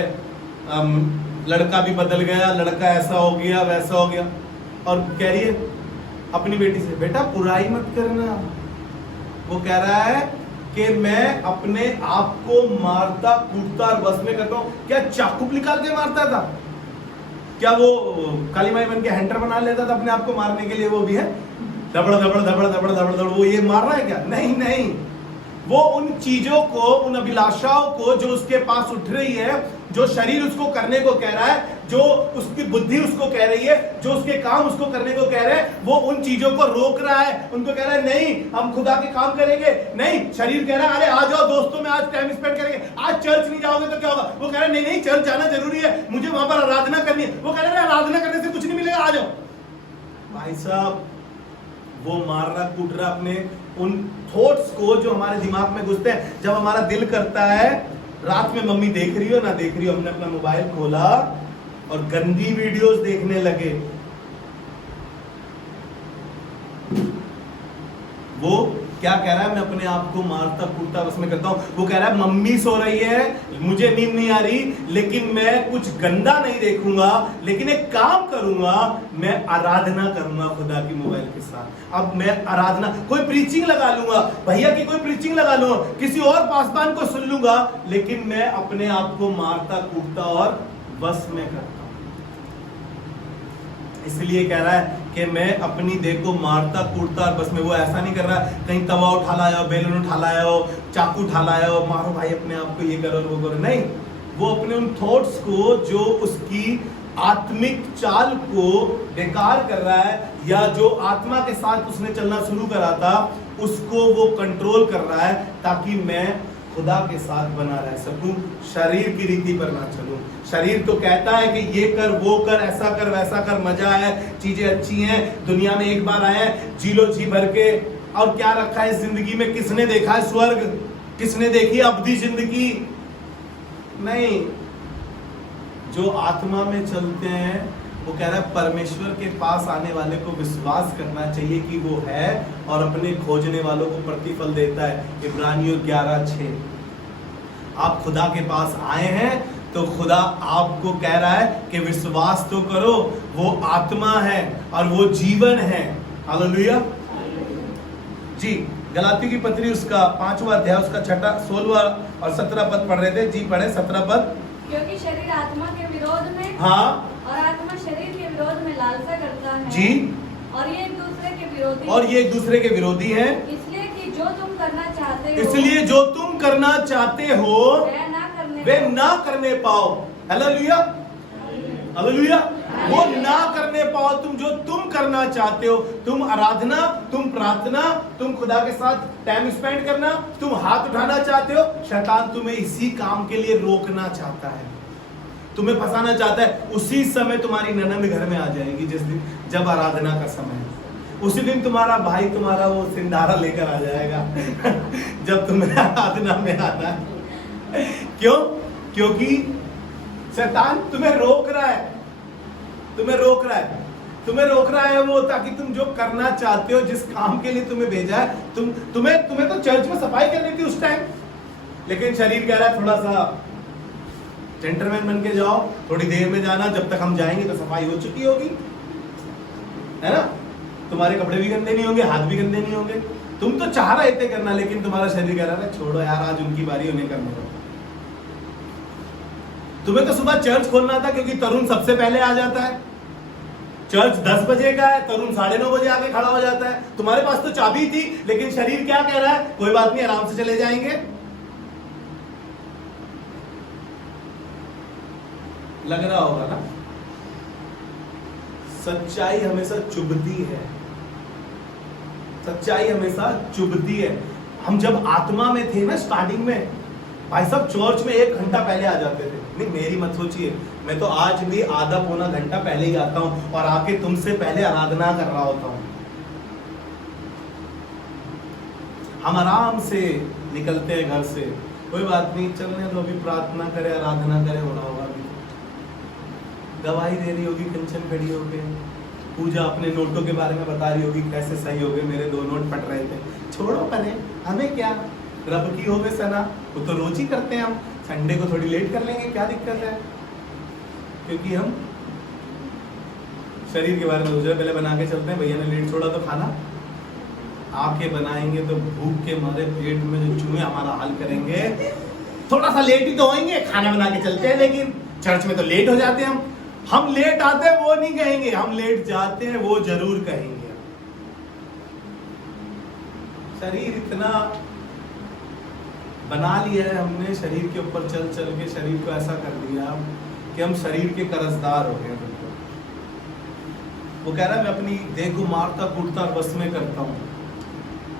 लड़का भी बदल गया, लड़का ऐसा हो गया वैसा हो गया, और कह रही है अपनी बेटी से, बेटा बुराई मत करना। वो कह रहा है कि मैं अपने आप को मारता कूटता और बस में करता हूँ। क्या चाकू निकाल के मारता था? क्या वो काली माई बन के हैंटर बना लेता था अपने आप को मारने के लिए? वो भी है दबड़ दबड़ दबड़ दबड़ दबड़ दबड़, वो ये मार रहा है क्या? नहीं नहीं, वो उन चीजों को, उन अभिलाषाओं को जो उसके पास उठ रही है, जो शरीर उसको करने को कह रहा है, जो उसकी बुद्धि उसको कह रही है, जो उसके काम उसको करने को कह रहे हैं, वो उन चीजों को रोक रहा है। उनको कह रहा है नहीं हम खुदा के काम करेंगे, नहीं। शरीर कह रहा है अरे आ जाओ दोस्तों में आज टाइम स्पेंड करेंगे, आज चर्च नहीं जाओगे तो क्या होगा? वो कह रहा है नहीं नहीं चर्च जाना जरूरी है, मुझे वहां पर आराधना करनी है। वो कह रहा है आराधना करने से कुछ नहीं मिलेगा, आ जाओ। भाई साहब, वो मार रहा कूट रहा अपने उन थॉट्स को जो हमारे दिमाग में घुसते हैं। जब हमारा दिल करता है, रात में मम्मी देख रही हो ना देख रही हो, हमने अपना मोबाइल खोला और गंदी वीडियोस देखने लगे, वो क्या कह रहा है? मैं अपने आप को मारता कूटता बस में करता हूं। वो कह रहा है मम्मी सो रही है, मुझे नींद नहीं आ रही, लेकिन मैं कुछ गंदा नहीं देखूंगा, लेकिन एक काम करूंगा, मैं आराधना करूंगा खुदा की मोबाइल के साथ। अब मैं आराधना, कोई प्रीचिंग लगा लूंगा, भैया की कोई प्रीचिंग लगा लूंगा, किसी और पासवान को सुन लूंगा, लेकिन मैं अपने आप को मारता कूटता और बस में करता हूं। इसलिए कह रहा है कि मैं अपनी देह को मारता कूटता और बस में। वो ऐसा नहीं कर रहा कहीं तवा उठा लाया हो, बेलून उठा लाया हो, चाकू उठा लाया हो, मारो भाई अपने आप को, ये करो वो करो, नहीं। वो अपने उन थॉट्स को जो उसकी आत्मिक चाल को बेकार कर रहा है, या जो आत्मा के साथ उसने चलना शुरू करा था, उसको वो कंट्रोल कर रहा है, ताकि मैं खुदा के साथ बना रह सकूं, शरीर की रीति पर ना चलूं। शरीर तो कहता है कि ये कर वो कर, ऐसा कर वैसा कर, मजा है, चीजें अच्छी हैं, दुनिया में एक बार आए हैं, जी लो जी भर के। और क्या रखा है इस जिंदगी में? किसने देखा है स्वर्ग? किसने देखी अवधि जिंदगी? नहीं। जो आत्मा में चलते हैं, वो कह रहा है परमेश्वर के पास आने वाले को विश्वास करना चाहिए कि वो है और अपने खोजने वालों को प्रतिफल देता है। इब्रानियों 11:6। आप खुदा के पास आए हैं तो खुदा आपको कह रहा है कि विश्वास तो करो, वो आत्मा है और वो जीवन है। हालेलुया जी। गलातियों की पत्री उसका 5वां अध्याय उसका 6, 16 और 17 पद पढ़ रहे थे जी। पढ़े 17 पद। क्योंकि शरीर आत्मा के विरोध में, हाँ, और आत्मा शरीर के विरोध में लालसा करता है जी, और ये एक दूसरे के विरोधी, और ये एक दूसरे के विरोधी हैं। इसलिए कि जो तुम करना चाहते हो, इसलिए जो तुम करना चाहते हो वे ना करने पाओ। Hallelujah hallelujah. वो ना करने पाओ, तुम जो तुम करना चाहते हो, तुम आराधना, तुम प्रार्थना, तुम खुदा के साथ टाइम स्पेंड करना, तुम हाथ उठाना चाहते हो, शैतान तुम्हें इसी काम के लिए रोकना चाहता है, तुम्हें फंसाना चाहता है। उसी समय तुम्हारी ननद घर में आ जाएगी, जिस दिन जब आराधना का समय है, उसी दिन तुम्हारा भाई तुम्हारा वो सिंधारा लेकर आ जाएगा जब तुम्हें आराधना में आना है। क्यों? क्योंकि शैतान तुम्हें रोक रहा है, तुम्हें रोक रहा है, तुम्हें रोक रहा है वो, ताकि तुम जो करना चाहते हो, जिस काम के लिए तुम्हें भेजा है, तुम्हें तो चर्च में सफाई करनी थी उस टाइम, लेकिन शरीर कह रहा है थोड़ा सा जेंटलमैन बन के जाओ, थोड़ी देर में जाना, जब तक हम जाएंगे तो सफाई हो चुकी होगी, है ना? तुम्हारे कपड़े भी गंदे नहीं होंगे, हाथ भी गंदे नहीं होंगे। तुम तो चाह रहे थे करना, लेकिन तुम्हारा शरीर कह रहा है छोड़ो यार, आज उनकी बारी, उन्हें करने दो। तुम्हें तो सुबह चर्च खोलना था, क्योंकि तरुण सबसे पहले आ जाता है। चर्च 10 बजे का है, तरुण 9:30 बजे आके खड़ा हो जाता है। तुम्हारे पास तो चाबी थी, लेकिन शरीर क्या कह रहा है? कोई बात नहीं, आराम से चले जाएंगे। लग रहा होगा ना? सच्चाई हमेशा चुभती है, सच्चाई हमेशा चुभती है। हम जब आत्मा में थे ना स्टार्टिंग में, भाई साहब चर्च में 1 घंटा पहले आ जाते थे। नहीं, मेरी मत सोचिए, मैं तो आज भी आधा पौना घंटा पहले ही आता हूं और आके तुमसे पहले आराधना कर रहा होता हूं। हम आराम से निकलते हैं घर से, कोई बात नहीं, चलने दो, अभी प्रार्थना करे, आराधना करे, होना होगा। अभी गवाही दे रही होगी कंचन खड़ी होके, पूजा अपने नोटों के बारे में बता रही होगी, कैसे सही हो गए, मेरे 2 नोट फट रहे थे। छोड़ो पने, हमें क्या, रब की हो गए सना, वो तो रोज ही करते हैं हम, संडे को थोड़ी लेट कर लेंगे, क्या दिक्कत है? क्योंकि हम शरीर के बारे में सोच रहे, पहले बना के चलते हैं। भैया ने लेट छोड़ा तो खाना आके बनाएंगे तो भूख के मारे पेट में जो चूहे हमारा हाल करेंगे। थोड़ा सा लेट ही तो होंगे, खाना बना के चलते हैं, लेकिन चर्च में तो लेट हो जाते हैं। हम लेट आते हैं वो नहीं कहेंगे, हम लेट जाते हैं वो जरूर कहेंगे। शरीर इतना बना लिया है हमने, शरीर के ऊपर चल चल के शरीर को ऐसा कर दिया कि हम शरीर के कर्जदार हो गए। वो कह रहा है मैं अपनी देह को मारता कूटता और बस में करता हूँ,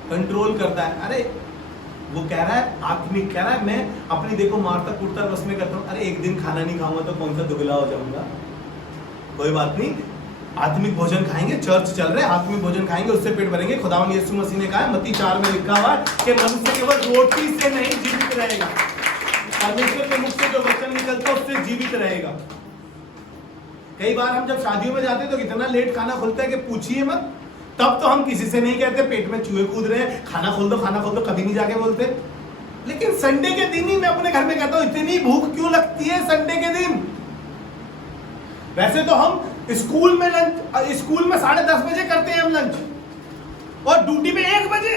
कंट्रोल करता है। अरे वो कह रहा है, आत्मिक कह रहा है मैं अपनी देह को मारता कूटता और बस में करता हूँ। अरे एक दिन खाना नहीं खाऊंगा तो कौन सा दुबला हो जाऊंगा? कोई बात नहीं, आत्मिक भोजन खाएंगे, चर्च चल रहे हैं, आत्मिक भोजन खाएंगे, उससे पेट भरेंगे। खुदावंद यीशु मसीह ने कहा है, मत्ती 4 में लिखा हुआ है कि मनुष्य केवल रोटी से नहीं जीवित रहेगा, परमेश्वर के मुख से जो वचन निकलता है उससे जीवित रहेगा। कई बार हम जब शादियों में जाते हैं तो इतना लेट खाना खुलता है कि पूछिए मत। तब तो हम किसी से नहीं कहते पेट में चूहे कूद रहे हैं, खाना खोल दो, खाना खोल दो, कभी नहीं जाके बोलते। लेकिन संडे के दिन ही मैं अपने घर में कहता हूं, इतनी भूख क्यों लगती है संडे के दिन? वैसे तो हम स्कूल में 10:30 बजे करते हैं हम लंच, और ड्यूटी में 1 बजे।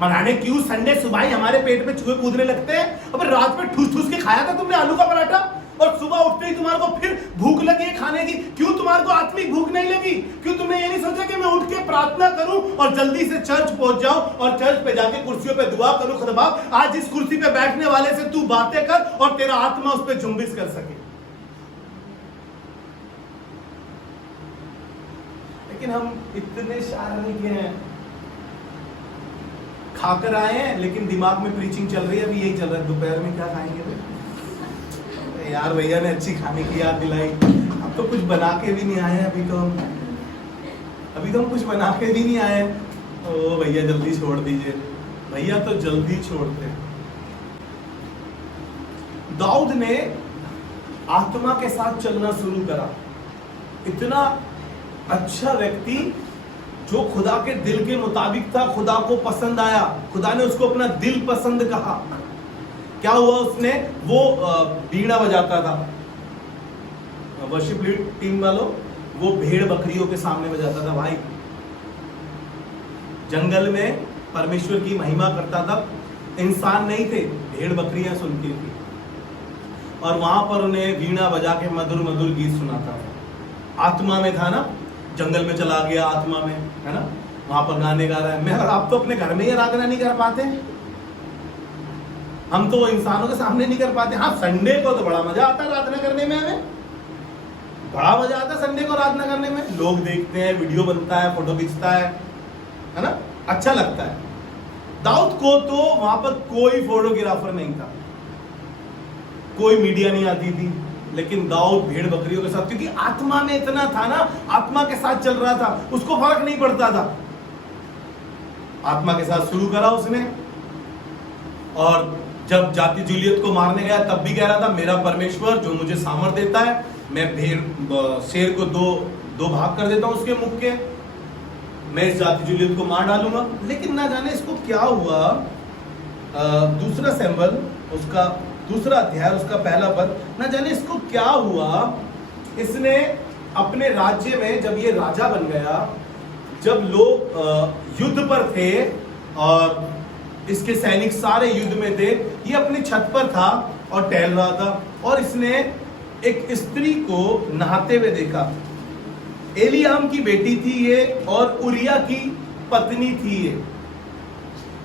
मनाने क्यों संडे सुबह ही हमारे पेट में चूहे कूदने लगते हैं? अब रात में ठूस ठूस के खाया था तुमने आलू का पराठा, और सुबह उठते ही तुम्हारे को फिर भूख लगी है खाने की। क्यों तुम्हारे को आत्मिक भूख नहीं लगी? क्यों तुमने ये नहीं सोचा कि मैं उठ के प्रार्थना करूं और जल्दी से चर्च पहुंच जाऊं और चर्च पे जाके कुर्सियों पे दुआ करूं, खुदा आज इस कुर्सी पे बैठने वाले से तू बातें कर और तेरा आत्मा उस पर जुम्बिश कर सके। लेकिन हम इतने शारीरिक हैं, खाकर आए हैं लेकिन दिमाग में प्रीचिंग चल रही है, अभी यही चल रहा है, दोपहर में क्या खाएंगे? यार भैया ने अच्छी खाने की याद दिलाई, अब तो कुछ बना के भी नहीं आए। अभी तो हम कुछ बना के भी नहीं आए। ओ भैया जल्दी छोड़ दीजिए, भैया तो जल्दी छोड़ते। दाऊद ने आत्मा के साथ चलना शुरू करा। इतना अच्छा व्यक्ति जो खुदा के दिल के मुताबिक था, खुदा को पसंद आया, खुदा ने उसको अपना दिल पसंद कहा। क्या हुआ उसने? वो बीड़ा बजाता था, वर्शिप टीम वालों, वो भेड़ बकरियों के सामने बजाता था। भाई जंगल में परमेश्वर की महिमा करता था, इंसान नहीं थे, भेड़ बकरियां सुनती थी, और वहां पर उन्हें वीणा बजा के मधुर मधुर गीत सुनाता था। आत्मा में था ना, जंगल में चला गया आत्मा में, है ना, वहां पर गाने गा रहा है। मैं और आप तो अपने घर में ही आराधना नहीं कर पाते, हम तो इंसानों के सामने नहीं कर पाते। हाँ, संडे को तो बड़ा मजा आता है आराधना करने में, हमें बड़ा मजा आता है संडे को आराधना करने में। लोग देखते हैं, वीडियो बनता है, फोटो खींचता है ना, अच्छा लगता है। दाऊद को तो वहां पर कोई फोटोग्राफर नहीं था, कोई मीडिया नहीं आती थी, लेकिन दाऊद भेड़ बकरियों के साथ, क्योंकि आत्मा में इतना था ना, आत्मा के साथ चल रहा था, उसको फर्क नहीं पड़ता था। आत्मा के साथ शुरू करा उसने, और जब जाति जूलियत को मारने गया तब भी कह रहा था, मेरा परमेश्वर जो मुझे सामर्थ देता है, मैं शेर को दो भाग कर देता हूं उसके मुख के, मैं इस जाति जूलियत को मार डालूंगा। लेकिन ना जाने इसको क्या हुआ। दूसरा सैमुएल उसका दूसरा अध्याय उसका पहला पद, ना जाने इसको क्या हुआ। इसने अपने राज्य में, जब ये राजा बन गया, जब लोग युद्ध पर थे और इसके सैनिक सारे युद्ध में थे, ये अपनी छत पर था और टहल रहा था, और इसने एक स्त्री को नहाते हुए देखा। एलियाम की बेटी थी ये, और उरिया की पत्नी थी ये।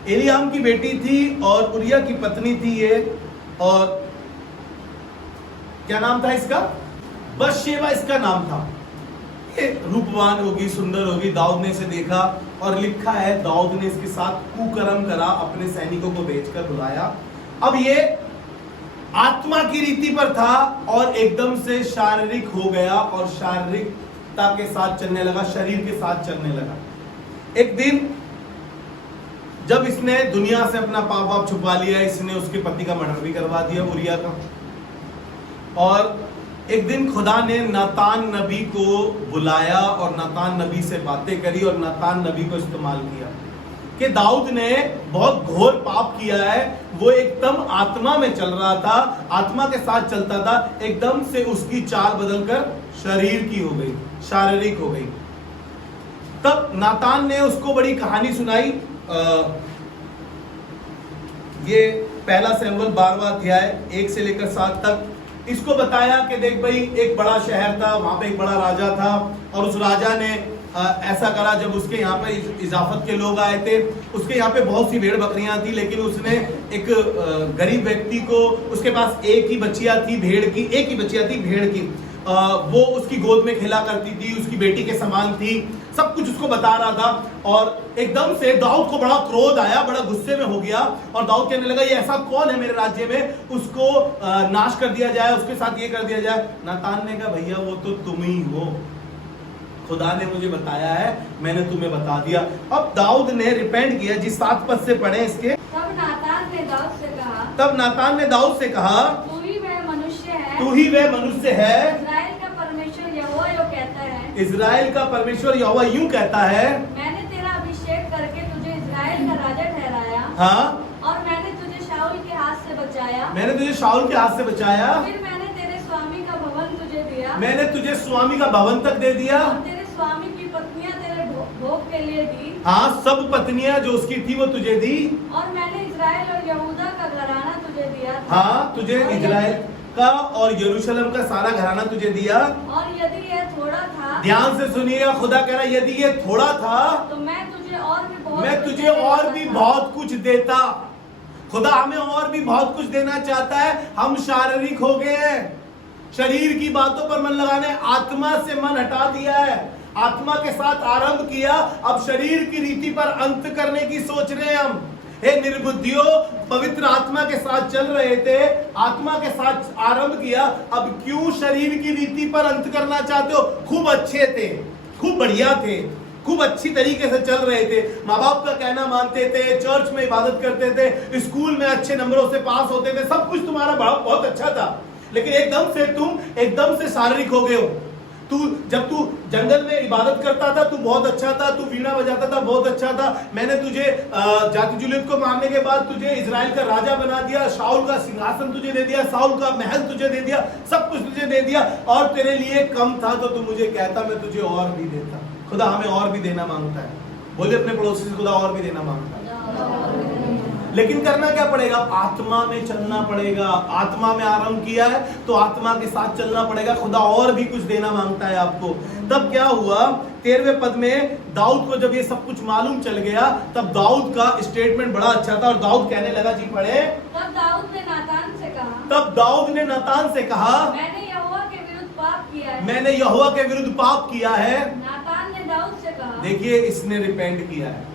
एलियाम की बेटी थी और उरिया की पत्नी थी ये, और क्या नाम था इसका? बशशेबा इसका नाम था। ये रूपवान होगी, सुंदर होगी। दाऊद ने इसे देखा, और लिखा है दाऊद ने इसके साथ कुकर्म करा, अपने सैनिकों को भेजकर बुलाया। अब ये आत्मा की रीति पर था और एकदम से शारीरिक हो गया, और शारीरिकता के साथ चलने लगा, शरीर के साथ चलने लगा। एक दिन जब इसने दुनिया से अपना पाप वाप छुपा लिया, इसने उसके पति का मर्डर भी करवा दिया, उरिया का। और एक दिन खुदा ने नातान नबी को बुलाया और नातान नबी से बातें करी और नातान नबी को इस्तेमाल किया कि दाऊद ने बहुत घोर पाप किया है। वो एकदम आत्मा में चल रहा था, आत्मा के साथ चलता था, एकदम से उसकी चाल बदलकर शरीर की हो गई, शारीरिक हो गई। तब नातान ने उसको बड़ी कहानी सुनाई। ये पहला शमूएल 12वां अध्याय 1 से लेकर 7 तक इसको बताया कि देख भाई, एक बड़ा शहर था, वहां पे एक बड़ा राजा था, और उस राजा ने ऐसा करा, जब उसके यहाँ पे इजाफत के लोग आए थे, उसके यहाँ पे बहुत सी भेड़ बकरियां थी, लेकिन उसने एक गरीब व्यक्ति को, उसके पास एक ही बच्चियां थी भेड़ की, एक ही बच्चियां थी भेड़ की, वो उसकी गोद में खेला करती थी, उसकी बेटी के समान थी, सब कुछ उसको बता रहा था। और एकदम से दाऊद को बड़ा क्रोध आया, बड़ा गुस्से में हो गया, और दाऊद कहने लगा, ये ऐसा कौन है मेरे राज्य में, उसको नाश कर दिया जाए, उसके साथ ये कर दिया जाए। नातान ने कहा, भैया वो तो तुम ही हो, खुदा ने मुझे बताया है, मैंने तुम्हें बता दिया। अब दाऊद ने रिपेंट किया। जिस 7 पद से पढ़े इसके। तब नातान ने दाऊद से कहा, तब नातान ने दाऊद से कहा, तू ही वह मनुष्य है, तू ही वह मनुष्य है, इस्राएल का परमेश्वर यहोवा यूं कहता है, इस्राएल का परमेश्वर यहोवा यूं कहता है, मैंने तेरा अभिषेक करके तुझे इस्राएल का राजा ठहराया, हाँ, और मैंने तुझे शाऊल के हाथ से बचाया, मैंने तुझे शाऊल के हाथ से बचाया, फिर मैंने तेरे स्वामी का भवन तुझे दिया, मैंने तुझे स्वामी का भवन तक दे दिया, और तेरे स्वामी की पत्नियां तेरे भोग के लिए दी, हाँ, सब पत्नियां जो उसकी थी वो तुझे दी, और मैंने इस्राएल और यहूदा का घराना तुझे दिया था, हाँ, तुझे इस्राएल का और यरूशलेम का सारा घराना तुझे दिया। और यदि यह थोड़ा था, ध्यान से सुनिएगा, खुदा कह रहा है, यदि ये थोड़ा था तो मैं तुझे और भी बहुत मैं कुछ तुझे देता और भी था। बहुत कुछ देता। खुदा हमें और भी बहुत कुछ देना चाहता है। हम शारीरिक हो गए हैं, शरीर की बातों पर मन लगाने, आत्मा से मन हटा दिया है, आत्मा के साथ आरंभ किया, अब शरीर की रीति पर अंत करने की सोच रहे हैं हम। हे निर्बुद्धियों, पवित्र आत्मा के साथ चल रहे थे, आत्मा के साथ आरंभ किया, अब क्यों शरीर की रीति पर अंत करना चाहते हो? खूब अच्छे थे, खूब बढ़िया थे, खूब अच्छी तरीके से चल रहे थे, माँ बाप का कहना मानते थे, चर्च में इबादत करते थे, स्कूल में अच्छे नंबरों से पास होते थे, सब कुछ तुम्हारा बहुत अच्छा था, लेकिन एकदम से शारीरिक हो गए हो। जब तू जंगल में इबादत करता था, तू बहुत अच्छा था, तू वीणा बजाता था, बहुत अच्छा था, मैंने तुझे जाति जुलियत को मारने के बाद तुझे इजराइल का राजा बना दिया, शाऊल का सिंहासन तुझे दे दिया, शाऊल का महल तुझे दे दिया, सब कुछ तुझे दे दिया, और तेरे लिए कम था तो तू मुझे कहता, मैं तुझे और भी देता। खुदा हमें और भी देना मांगता है। बोले अपने पड़ोसी से, खुदा और भी देना मांगता है, लेकिन करना क्या पड़ेगा? आत्मा में चलना पड़ेगा। आत्मा में आरंभ किया है तो आत्मा के साथ चलना पड़ेगा। खुदा और भी कुछ देना मांगता है आपको। तब क्या हुआ? 13वें पद में दाऊद को जब ये सब कुछ मालूम चल गया, तब दाऊद का स्टेटमेंट बड़ा अच्छा था, और दाऊद कहने लगा, जी पढ़े। तब दाऊद ने नातान से कहा, तब दाऊद ने नातान से कहा, मैंने यहोवा के विरुद्ध पाप किया है, मैंने यहोवा के विरुद्ध पाप किया है। नातान ने दाऊद से कहा, देखिए, इसने रिपेंट किया है।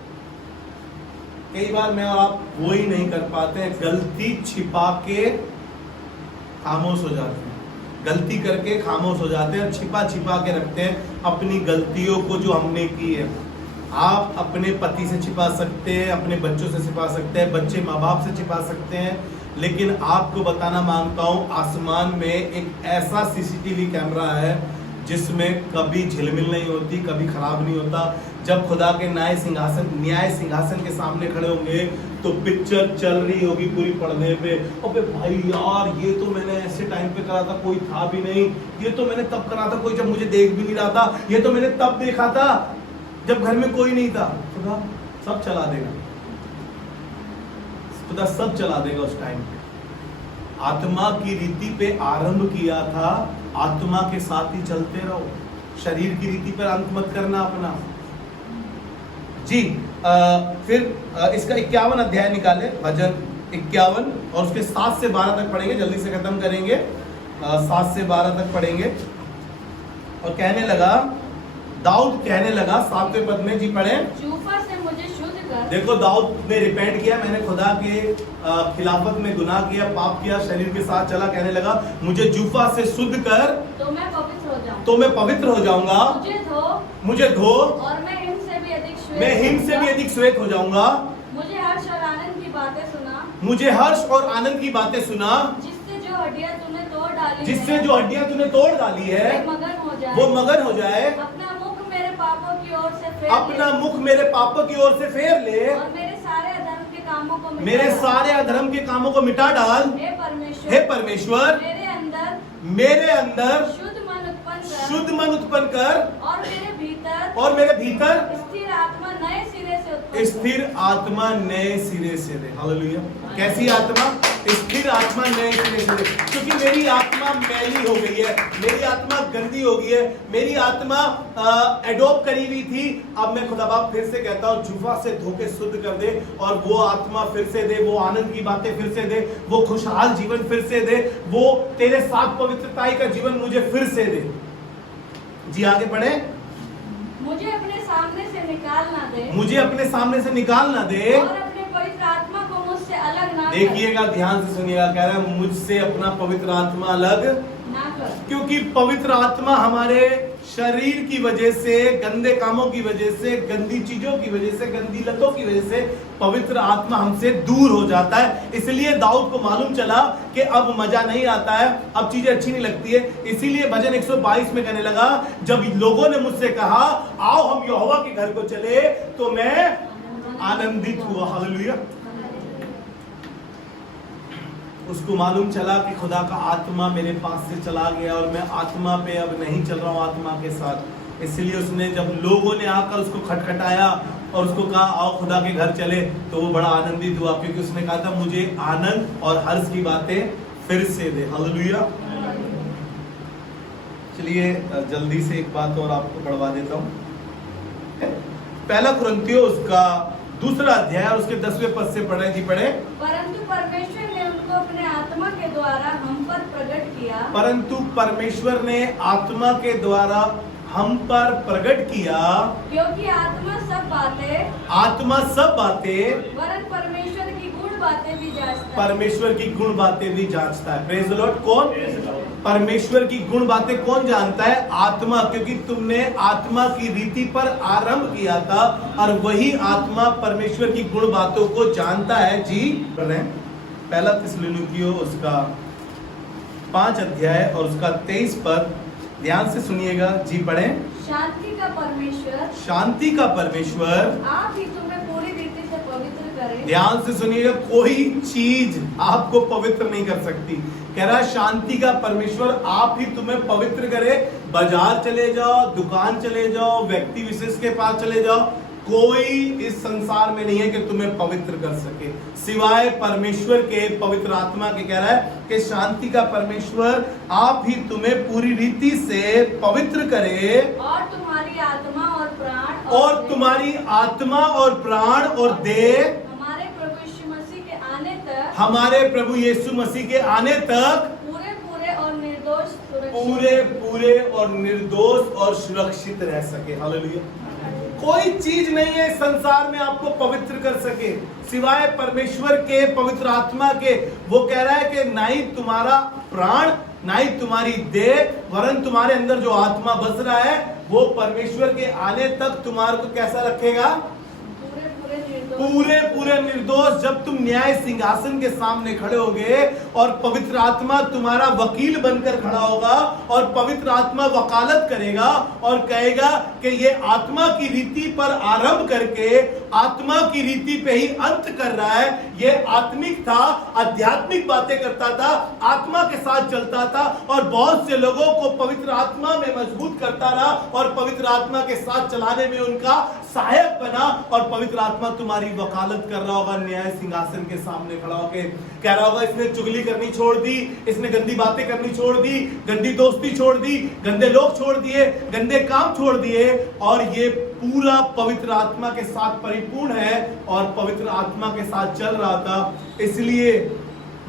कई बार मैं और आप वो ही नहीं कर पाते हैं, गलती छिपा के खामोश हो जाते हैं, गलती करके खामोश हो जाते हैं, छिपा के रखते हैं अपनी गलतियों को जो हमने की है। आप अपने पति से छिपा सकते हैं, अपने बच्चों से छिपा सकते हैं, बच्चे माँ बाप से छिपा सकते हैं, लेकिन आपको बताना मांगता हूँ, आसमान में एक ऐसा सीसीटीवी कैमरा है जिसमें कभी झिलमिल नहीं होती, कभी खराब नहीं होता। जब खुदा के न्याय सिंहासन के सामने खड़े होंगे तो पिक्चर चल रही होगी पूरी पर्दे पे। अबे भाई यार, ये तो मैंने ऐसे टाइम पे करा था, कोई था भी नहीं, ये तो मैंने तब करा था, कोई जब मुझे देख भी नहीं रहा था, ये तो मैंने तब देखा था जब घर में कोई नहीं था। खुदा सब चला देगा, खुदा सब चला देगा उस टाइम पे। आत्मा की रीति पे आरंभ किया था, आत्मा के साथ ही चलते रहो, शरीर की रीति पर अंत मत करना अपना। जी फिर इसका 51 अध्याय निकाले, भजन 51, और उसके 7 से 12 तक पढ़ेंगे, जल्दी से खत्म करेंगे। 7 से 12 तक पढ़ेंगे। और कहने लगा, दाऊद कहने लगा 7वें पद में, जी पढ़े। जूफा से मुझे शुद्ध कर। देखो, दाऊद ने रिपेंट किया, मैंने खुदा के खिलाफत में गुनाह किया, पाप किया, शरीर के साथ चला, कहने लगा मुझे जूफा से शुद्ध कर तो मैं पवित्र हो जाऊं, तो मैं पवित्र हो जाऊंगा, मुझे धो और मैं हिम से भी अधिक श्वेत, मैं हिम से भी अधिक श्वेत हो जाऊंगा। मुझे हर्ष और आनंद की बातें सुना, मुझे हर्ष और आनंद की बातें सुना, जिससे जो हड्डियां तूने तोड़ डाली जिससे है, जो हड्डियां तूने तोड़ डाली है वो मगन हो जाए, वो मगन हो जाए। अपना मुख मेरे पापों की ओर से फेर अपना ले, मुख मेरे पापों की ओर से फेर ले, और मेरे सारे अधर्म के कामों को मिटा मेरे डाल। सारे अधर्म के कामों को मिटा डाल। हे परमेश्वर, हे परमेश्वर, मेरे अंदर शुद्ध मन उत्पन्न कर, और मेरे भीतर स्थिर आत्मा नए सिरे से उत्पन्न स्थिर आत्मा नए सिरे से दे। हालेलुया। कैसी आत्मा? स्थिर आत्मा नए सिरे से दे। क्योंकि मेरी आत्मा मैली हो गई है, मेरी आत्मा गंदी हो गई है, मेरी आत्मा एडोप करी हुई थी। अब मैं खुदा बाप फिर से कहता हूँ, जुफा से धोके शुद्ध कर दे, और वो आत्मा फिर से दे, वो आनंद की बातें फिर से दे, वो खुशहाल जीवन फिर से दे, वो तेरे साथ पवित्रताई का जीवन मुझे फिर से दे। जी आगे बढ़े। मुझे अपने सामने से निकाल ना दे, मुझे अपने सामने से निकाल ना दे, और अपने पवित्र आत्मा को मुझसे अलग ना कर। देखिएगा, ध्यान से सुनिएगा, कह रहा है मुझसे अपना पवित्र आत्मा अलग ना कर। क्योंकि पवित्र आत्मा हमारे शरीर की वजह से, गंदे कामों की वजह से, गंदी चीजों की वजह से, गंदी लतों की वजह से पवित्र आत्मा हमसे दूर हो जाता है। इसलिए दाऊद को मालूम चला कि अब मजा नहीं आता है, अब चीजें अच्छी नहीं लगती है। इसीलिए भजन 122 में कहने लगा, जब लोगों ने मुझसे कहा आओ हम यहोवा के घर को चले, तो मैं आनंदित हुआ। हालेलुया। उसको मालूम चला कि खुदा का आत्मा मेरे पास से चला गया और मैं आत्मा पे अब नहीं चल रहा हूँ आत्मा के साथ। इसलिए उसने, जब लोगों ने आकर उसको खटखटाया और उसको कहा आओ खुदा के घर चले, तो वो बड़ा आनंदित हुआ, क्योंकि उसने कहा था मुझे आनंद और हर्ष की बातें फिर से दे। हालेलुया। चलिए जल्दी से एक बात और आपको बढ़वा देता हूँ। पहला कुरिन्थियों उसका 2 अध्याय और उसके 10वें पद से पढ़े। जी पढ़े। परंतु परमेश्वर ने उनको अपने आत्मा के द्वारा हम पर प्रकट किया, परंतु परमेश्वर ने आत्मा के द्वारा हम पर प्रकट किया, क्योंकि आत्मा सब बातें वरन परमेश्वर की गुण बातें भी जांचता है। परमेश्वर की गुण बातें भी जांचता है। Praise the Lord. कौन? परमेश्वर की गुण बातें कौन जानता है? आत्मा। क्योंकि तुमने आत्मा की रीति पर आरंभ किया था, और वही आत्मा परमेश्वर की गुण बातों को जानता है। जी पहला थिस्सलुनीकियों उसका 5 अध्याय और उसका 23 पद, ध्यान से सुनिएगा। जी पढ़ें। शांति का परमेश्वर, शांति का परमेश्वर आप ही तुम्हें पूरी रीति से पवित्र करे। ध्यान से सुनिएगा, कोई चीज आपको पवित्र नहीं कर सकती। कह रहा है शांति का परमेश्वर आप ही तुम्हें पवित्र करे। बाजार चले जाओ, दुकान चले जाओ, व्यक्ति विशेष के पास चले जाओ, कोई इस संसार में नहीं है कि तुम्हें पवित्र कर सके सिवाय परमेश्वर के, पवित्र आत्मा के। कह रहा है कि शांति का परमेश्वर आप ही तुम्हें पूरी रीति से पवित्र करे, और तुम्हारी आत्मा और प्राण और तुम्हारी आत्मा और प्राण और देह हमारे प्रभु यीशु मसीह के आने तक, हमारे प्रभु यीशु मसीह के आने तक पूरे पूरे और निर्दोष सुरक्षित, पूरे पूरे और निर्दोष और सुरक्षित रह सके। हालेलुया। कोई चीज नहीं है इस संसार में आपको पवित्र कर सके सिवाय परमेश्वर के, पवित्र आत्मा के। वो कह रहा है कि ना ही तुम्हारा प्राण, ना ही तुम्हारी देह, वरन तुम्हारे अंदर जो आत्मा बस रहा है वो परमेश्वर के आने तक तुम्हारे को कैसा रखेगा? पूरे पूरे निर्दोष। जब तुम न्याय सिंहासन के सामने खड़े होगे और पवित्र आत्मा तुम्हारा वकील बनकर खड़ा होगा, और पवित्र आत्मा वकालत करेगा और कहेगा कि ये आत्मा की रीति पर आरंभ करके आत्मा की रीति पे ही अंत कर रहा है। ये आत्मिक था, आध्यात्मिक बातें करता था, आत्मा के साथ चलता था, और बहुत से लोगों को पवित्र आत्मा में मजबूत करता रहा और पवित्र आत्मा के साथ चलाने में उनका सहायक बना। और पवित्र आत्मा तुम्हारी वकालत कर रहा होगा न्याय सिंहासन के सामने खड़ा होकर, कह रहा होगा इसने चुगली करनी छोड़ दी, इसने गंदी बातें करनी छोड़ दी, गंदी दोस्ती छोड़ दी, गंदे लोग छोड़ दिए, गंदे काम छोड़ दिए, और ये पूरा पवित्र आत्मा के साथ परिपूर्ण है और पवित्र आत्मा के साथ चल रहा था। इसलिए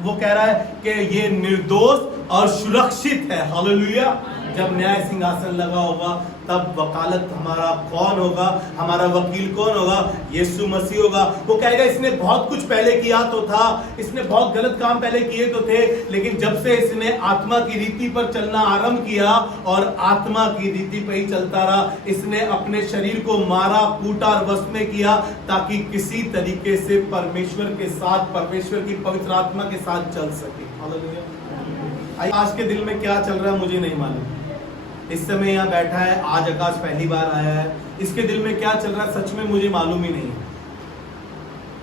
वो कह रहा है कि ये निर्दोष और सुरक्षित है। हालेलुया। जब न्याय सिंहासन लगा होगा तब वकालत हमारा कौन होगा? हमारा वकील कौन होगा? यीशु मसीह होगा। वो कहेगा इसने बहुत कुछ पहले किया तो था, इसने बहुत गलत काम पहले किए तो थे, लेकिन जब से इसने आत्मा की रीति पर चलना आरंभ किया और आत्मा की रीति पर ही चलता रहा, इसने अपने शरीर को मारा, कूटा और वश में किया, ताकि किसी तरीके से परमेश्वर के साथ, परमेश्वर की पवित्र आत्मा के साथ चल सके। हालेलुया। आज के दिल में क्या चल रहा है मुझे नहीं मालूम, इस समय यहाँ बैठा है, आज आकाश पहली बार आया है, इसके दिल में क्या चल रहा है सच में मुझे मालूम ही नहीं है।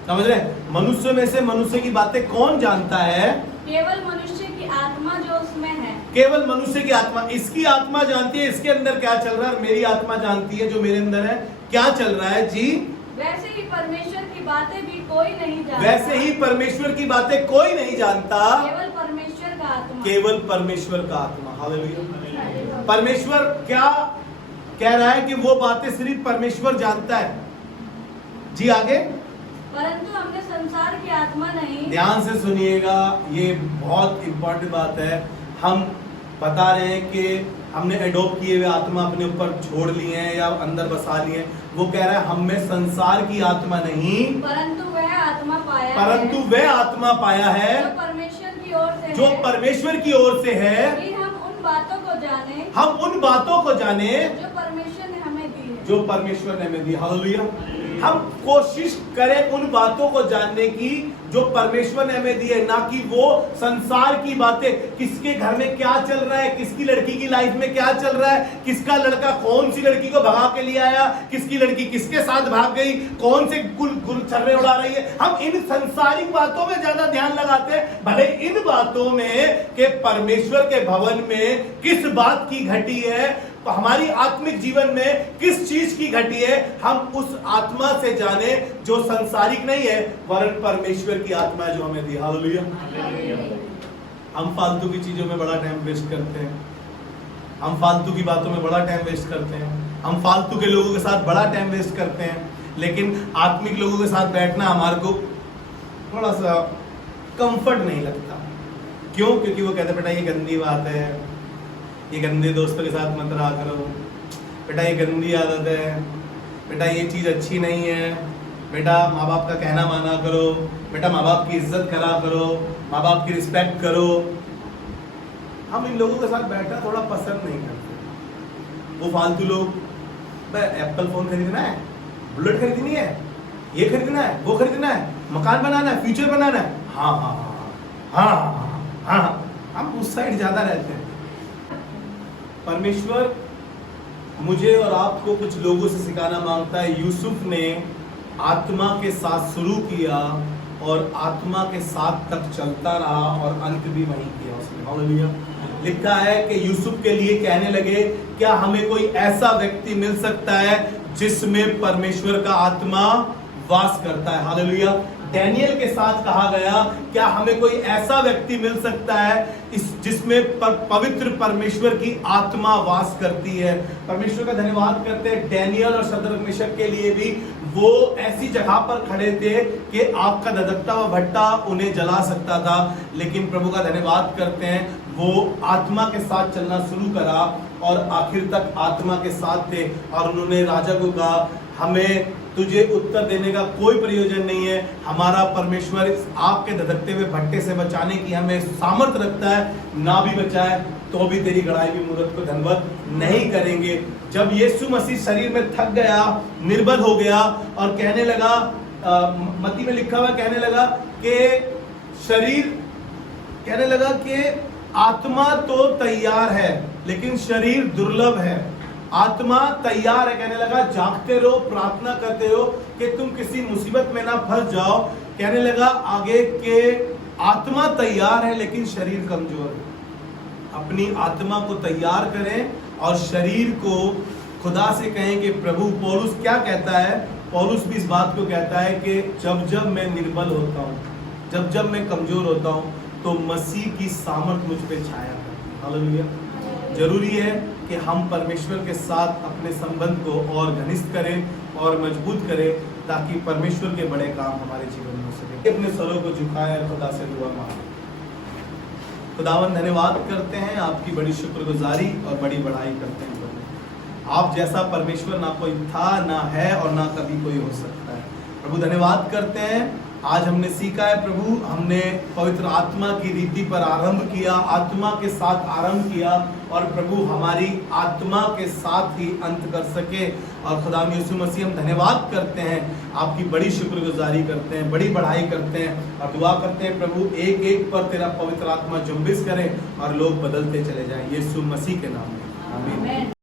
समझ रहे? मनुष्य में से मनुष्य की बातें कौन जानता है? केवल मनुष्य की आत्मा जो उसमें है। केवल मनुष्य की आत्मा, इसकी आत्मा जानती है इसके अंदर क्या चल रहा है, मेरी आत्मा जानती है जो मेरे अंदर है क्या चल रहा है। जी, वैसे ही परमेश्वर की बातें भी कोई नहीं जानता। वैसे ही परमेश्वर की बातें कोई नहीं जानता, केवल परमेश्वर का आत्मा। केवल परमेश्वर का आत्मा। हालेलुया। परमेश्वर क्या कह रहा है कि वो बातें सिर्फ परमेश्वर जानता है। जी आगे, परंतु हमने संसार की आत्मा नहीं। ध्यान से सुनिएगा, ये बहुत इंपॉर्टेंट बात है। हम बता रहे हैं कि हमने एडॉप्ट किए हुए आत्मा अपने ऊपर छोड़ लिए हैं या अंदर बसा लिए हैं। वो कह रहा है हम में संसार की आत्मा नहीं, परंतु वह आत्मा पाया परंतु वह आत्मा पाया है जो परमेश्वर की ओर से जो है, परमेश्वर की ओर से है, कि हम उन बातों को जाने हम उन बातों को जाने जो परमेश्वर ने हमें दी है। जो परमेश्वर ने हमें दी। हालेलुया। हम कोशिश करें उन बातों को जानने की जो परमेश्वर ने हमें दी है, ना कि वो संसार की बातें, किसके घर में क्या चल रहा है, किसकी लड़की की लाइफ में क्या चल रहा है, किसका लड़का कौन सी लड़की को भगा के ले आया, किसकी लड़की किसके साथ भाग गई, कौन से गुल छर्रे उड़ा रही है। हम इन संसारिक बातों में ज्यादा ध्यान लगाते हैं, भले इन बातों में कि परमेश्वर के भवन में किस बात की घटी है, हमारी आत्मिक जीवन में किस चीज की घटी है, हम उस आत्मा से जाने जो संसारिक नहीं है वरन परमेश्वर की आत्मा है जो हमें दी। हालेलुया। हम फालतू की चीजों में बड़ा टाइम वेस्ट करते हैं, हम फालतू की बातों में बड़ा टाइम वेस्ट करते हैं, हम फालतू के लोगों के साथ बड़ा टाइम वेस्ट करते हैं, लेकिन आत्मिक लोगों के साथ बैठना हमारे को थोड़ा सा कंफर्ट नहीं लगता। क्यों? क्योंकि वो कहते बेटा ये गंदी बात है, ये गंदे दोस्तों के साथ मत रहा करो, बेटा ये गंदी आदत है, बेटा ये चीज़ अच्छी नहीं है, बेटा माँ बाप का कहना माना करो, बेटा माँ बाप की इज्जत करा करो, माँ बाप की रिस्पेक्ट करो। हम इन लोगों के साथ बैठना थोड़ा पसंद नहीं करते। वो फालतू लोग, एप्पल फोन खरीदना है, बुलेट खरीदनी है, ये खरीदना है, वो खरीदना है, मकान बनाना है, फ्यूचर बनाना है, हाँ हाँ हाँ हाँ हाँ हाँ, हम उस साइड ज्यादा रहते हैं। परमेश्वर मुझे और आपको कुछ लोगों से सिखाना मांगता है। यूसुफ ने आत्मा के साथ शुरू किया और आत्मा के साथ तक चलता रहा और अंत भी वही किया उसने। हालेलुया। लिखा है कि यूसुफ के लिए कहने लगे क्या हमें कोई ऐसा व्यक्ति मिल सकता है जिसमें परमेश्वर का आत्मा वास करता है। हालेलुया। डैनियल के साथ कहा गया क्या हमें कोई ऐसा व्यक्ति मिल सकता है जिसमें पवित्र परमेश्वर की आत्मा वास करती है। परमेश्वर का धन्यवाद करते हैं डैनियल और शद्रक मेशक के लिए भी, वो ऐसी जगह पर खड़े थे कि आग का धधकता हुआ भट्टा उन्हें जला सकता था, लेकिन प्रभु का धन्यवाद करते हैं वो आत्मा के साथ चलना शुरू करा और आखिर तक आत्मा के साथ थे। और उन्होंने राजा को कहा हमें तुझे उत्तर देने का कोई प्रयोजन नहीं है, हमारा परमेश्वर इस आग के धधकते हुए भट्टे से बचाने की हमें सामर्थ रखता है, ना भी बचाए तो भी तेरी गड़ाई भी मूरत को धनवत नहीं करेंगे। जब यीशु मसीह शरीर में थक गया, निर्बल हो गया और कहने लगा, मत्ती में लिखा हुआ कहने लगा कि शरीर, कहने लगा कि आत्मा तो तैयार है लेकिन शरीर दुर्लभ है। आत्मा तैयार है, कहने लगा जागते रहो, प्रार्थना करते रहो कि तुम किसी मुसीबत में ना फंस जाओ। कहने लगा आगे के आत्मा तैयार है लेकिन शरीर कमजोर है। अपनी आत्मा को तैयार करें और शरीर को खुदा से कहें कि प्रभु, पौलुस क्या कहता है, पौलुस भी इस बात को कहता है कि जब जब मैं निर्बल होता हूँ, जब जब मैं कमजोर होता हूँ तो मसीह की सामर्थ मुझ पे छाया करती है। हालेलुया। जरूरी है कि हम परमेश्वर के साथ अपने संबंध को और घनिष्ठ करें और मजबूत करें ताकि परमेश्वर के बड़े काम हमारे जीवन में हो सके। अपने सरों को झुकाएं और खुदा से दुआ मांगें। खुदावन धन्यवाद करते हैं, आपकी बड़ी शुक्रगुजारी और बड़ी बड़ाई करते हैं। आप जैसा परमेश्वर ना कोई था, ना है और ना कभी कोई हो सकता है। प्रभु धन्यवाद करते हैं, आज हमने सीखा है प्रभु, हमने पवित्र आत्मा की रीति पर आरंभ किया, आत्मा के साथ आरंभ किया और प्रभु हमारी आत्मा के साथ ही अंत कर सके। और खुदा यीशु मसीह हम धन्यवाद करते हैं, आपकी बड़ी शुक्रगुजारी करते हैं, बड़ी बढ़ाई करते हैं और दुआ करते हैं प्रभु एक एक पर तेरा पवित्र आत्मा जुम्बिश करे और लोग बदलते चले जाएं, यीशु मसीह के नाम में। आमीन। आमेन।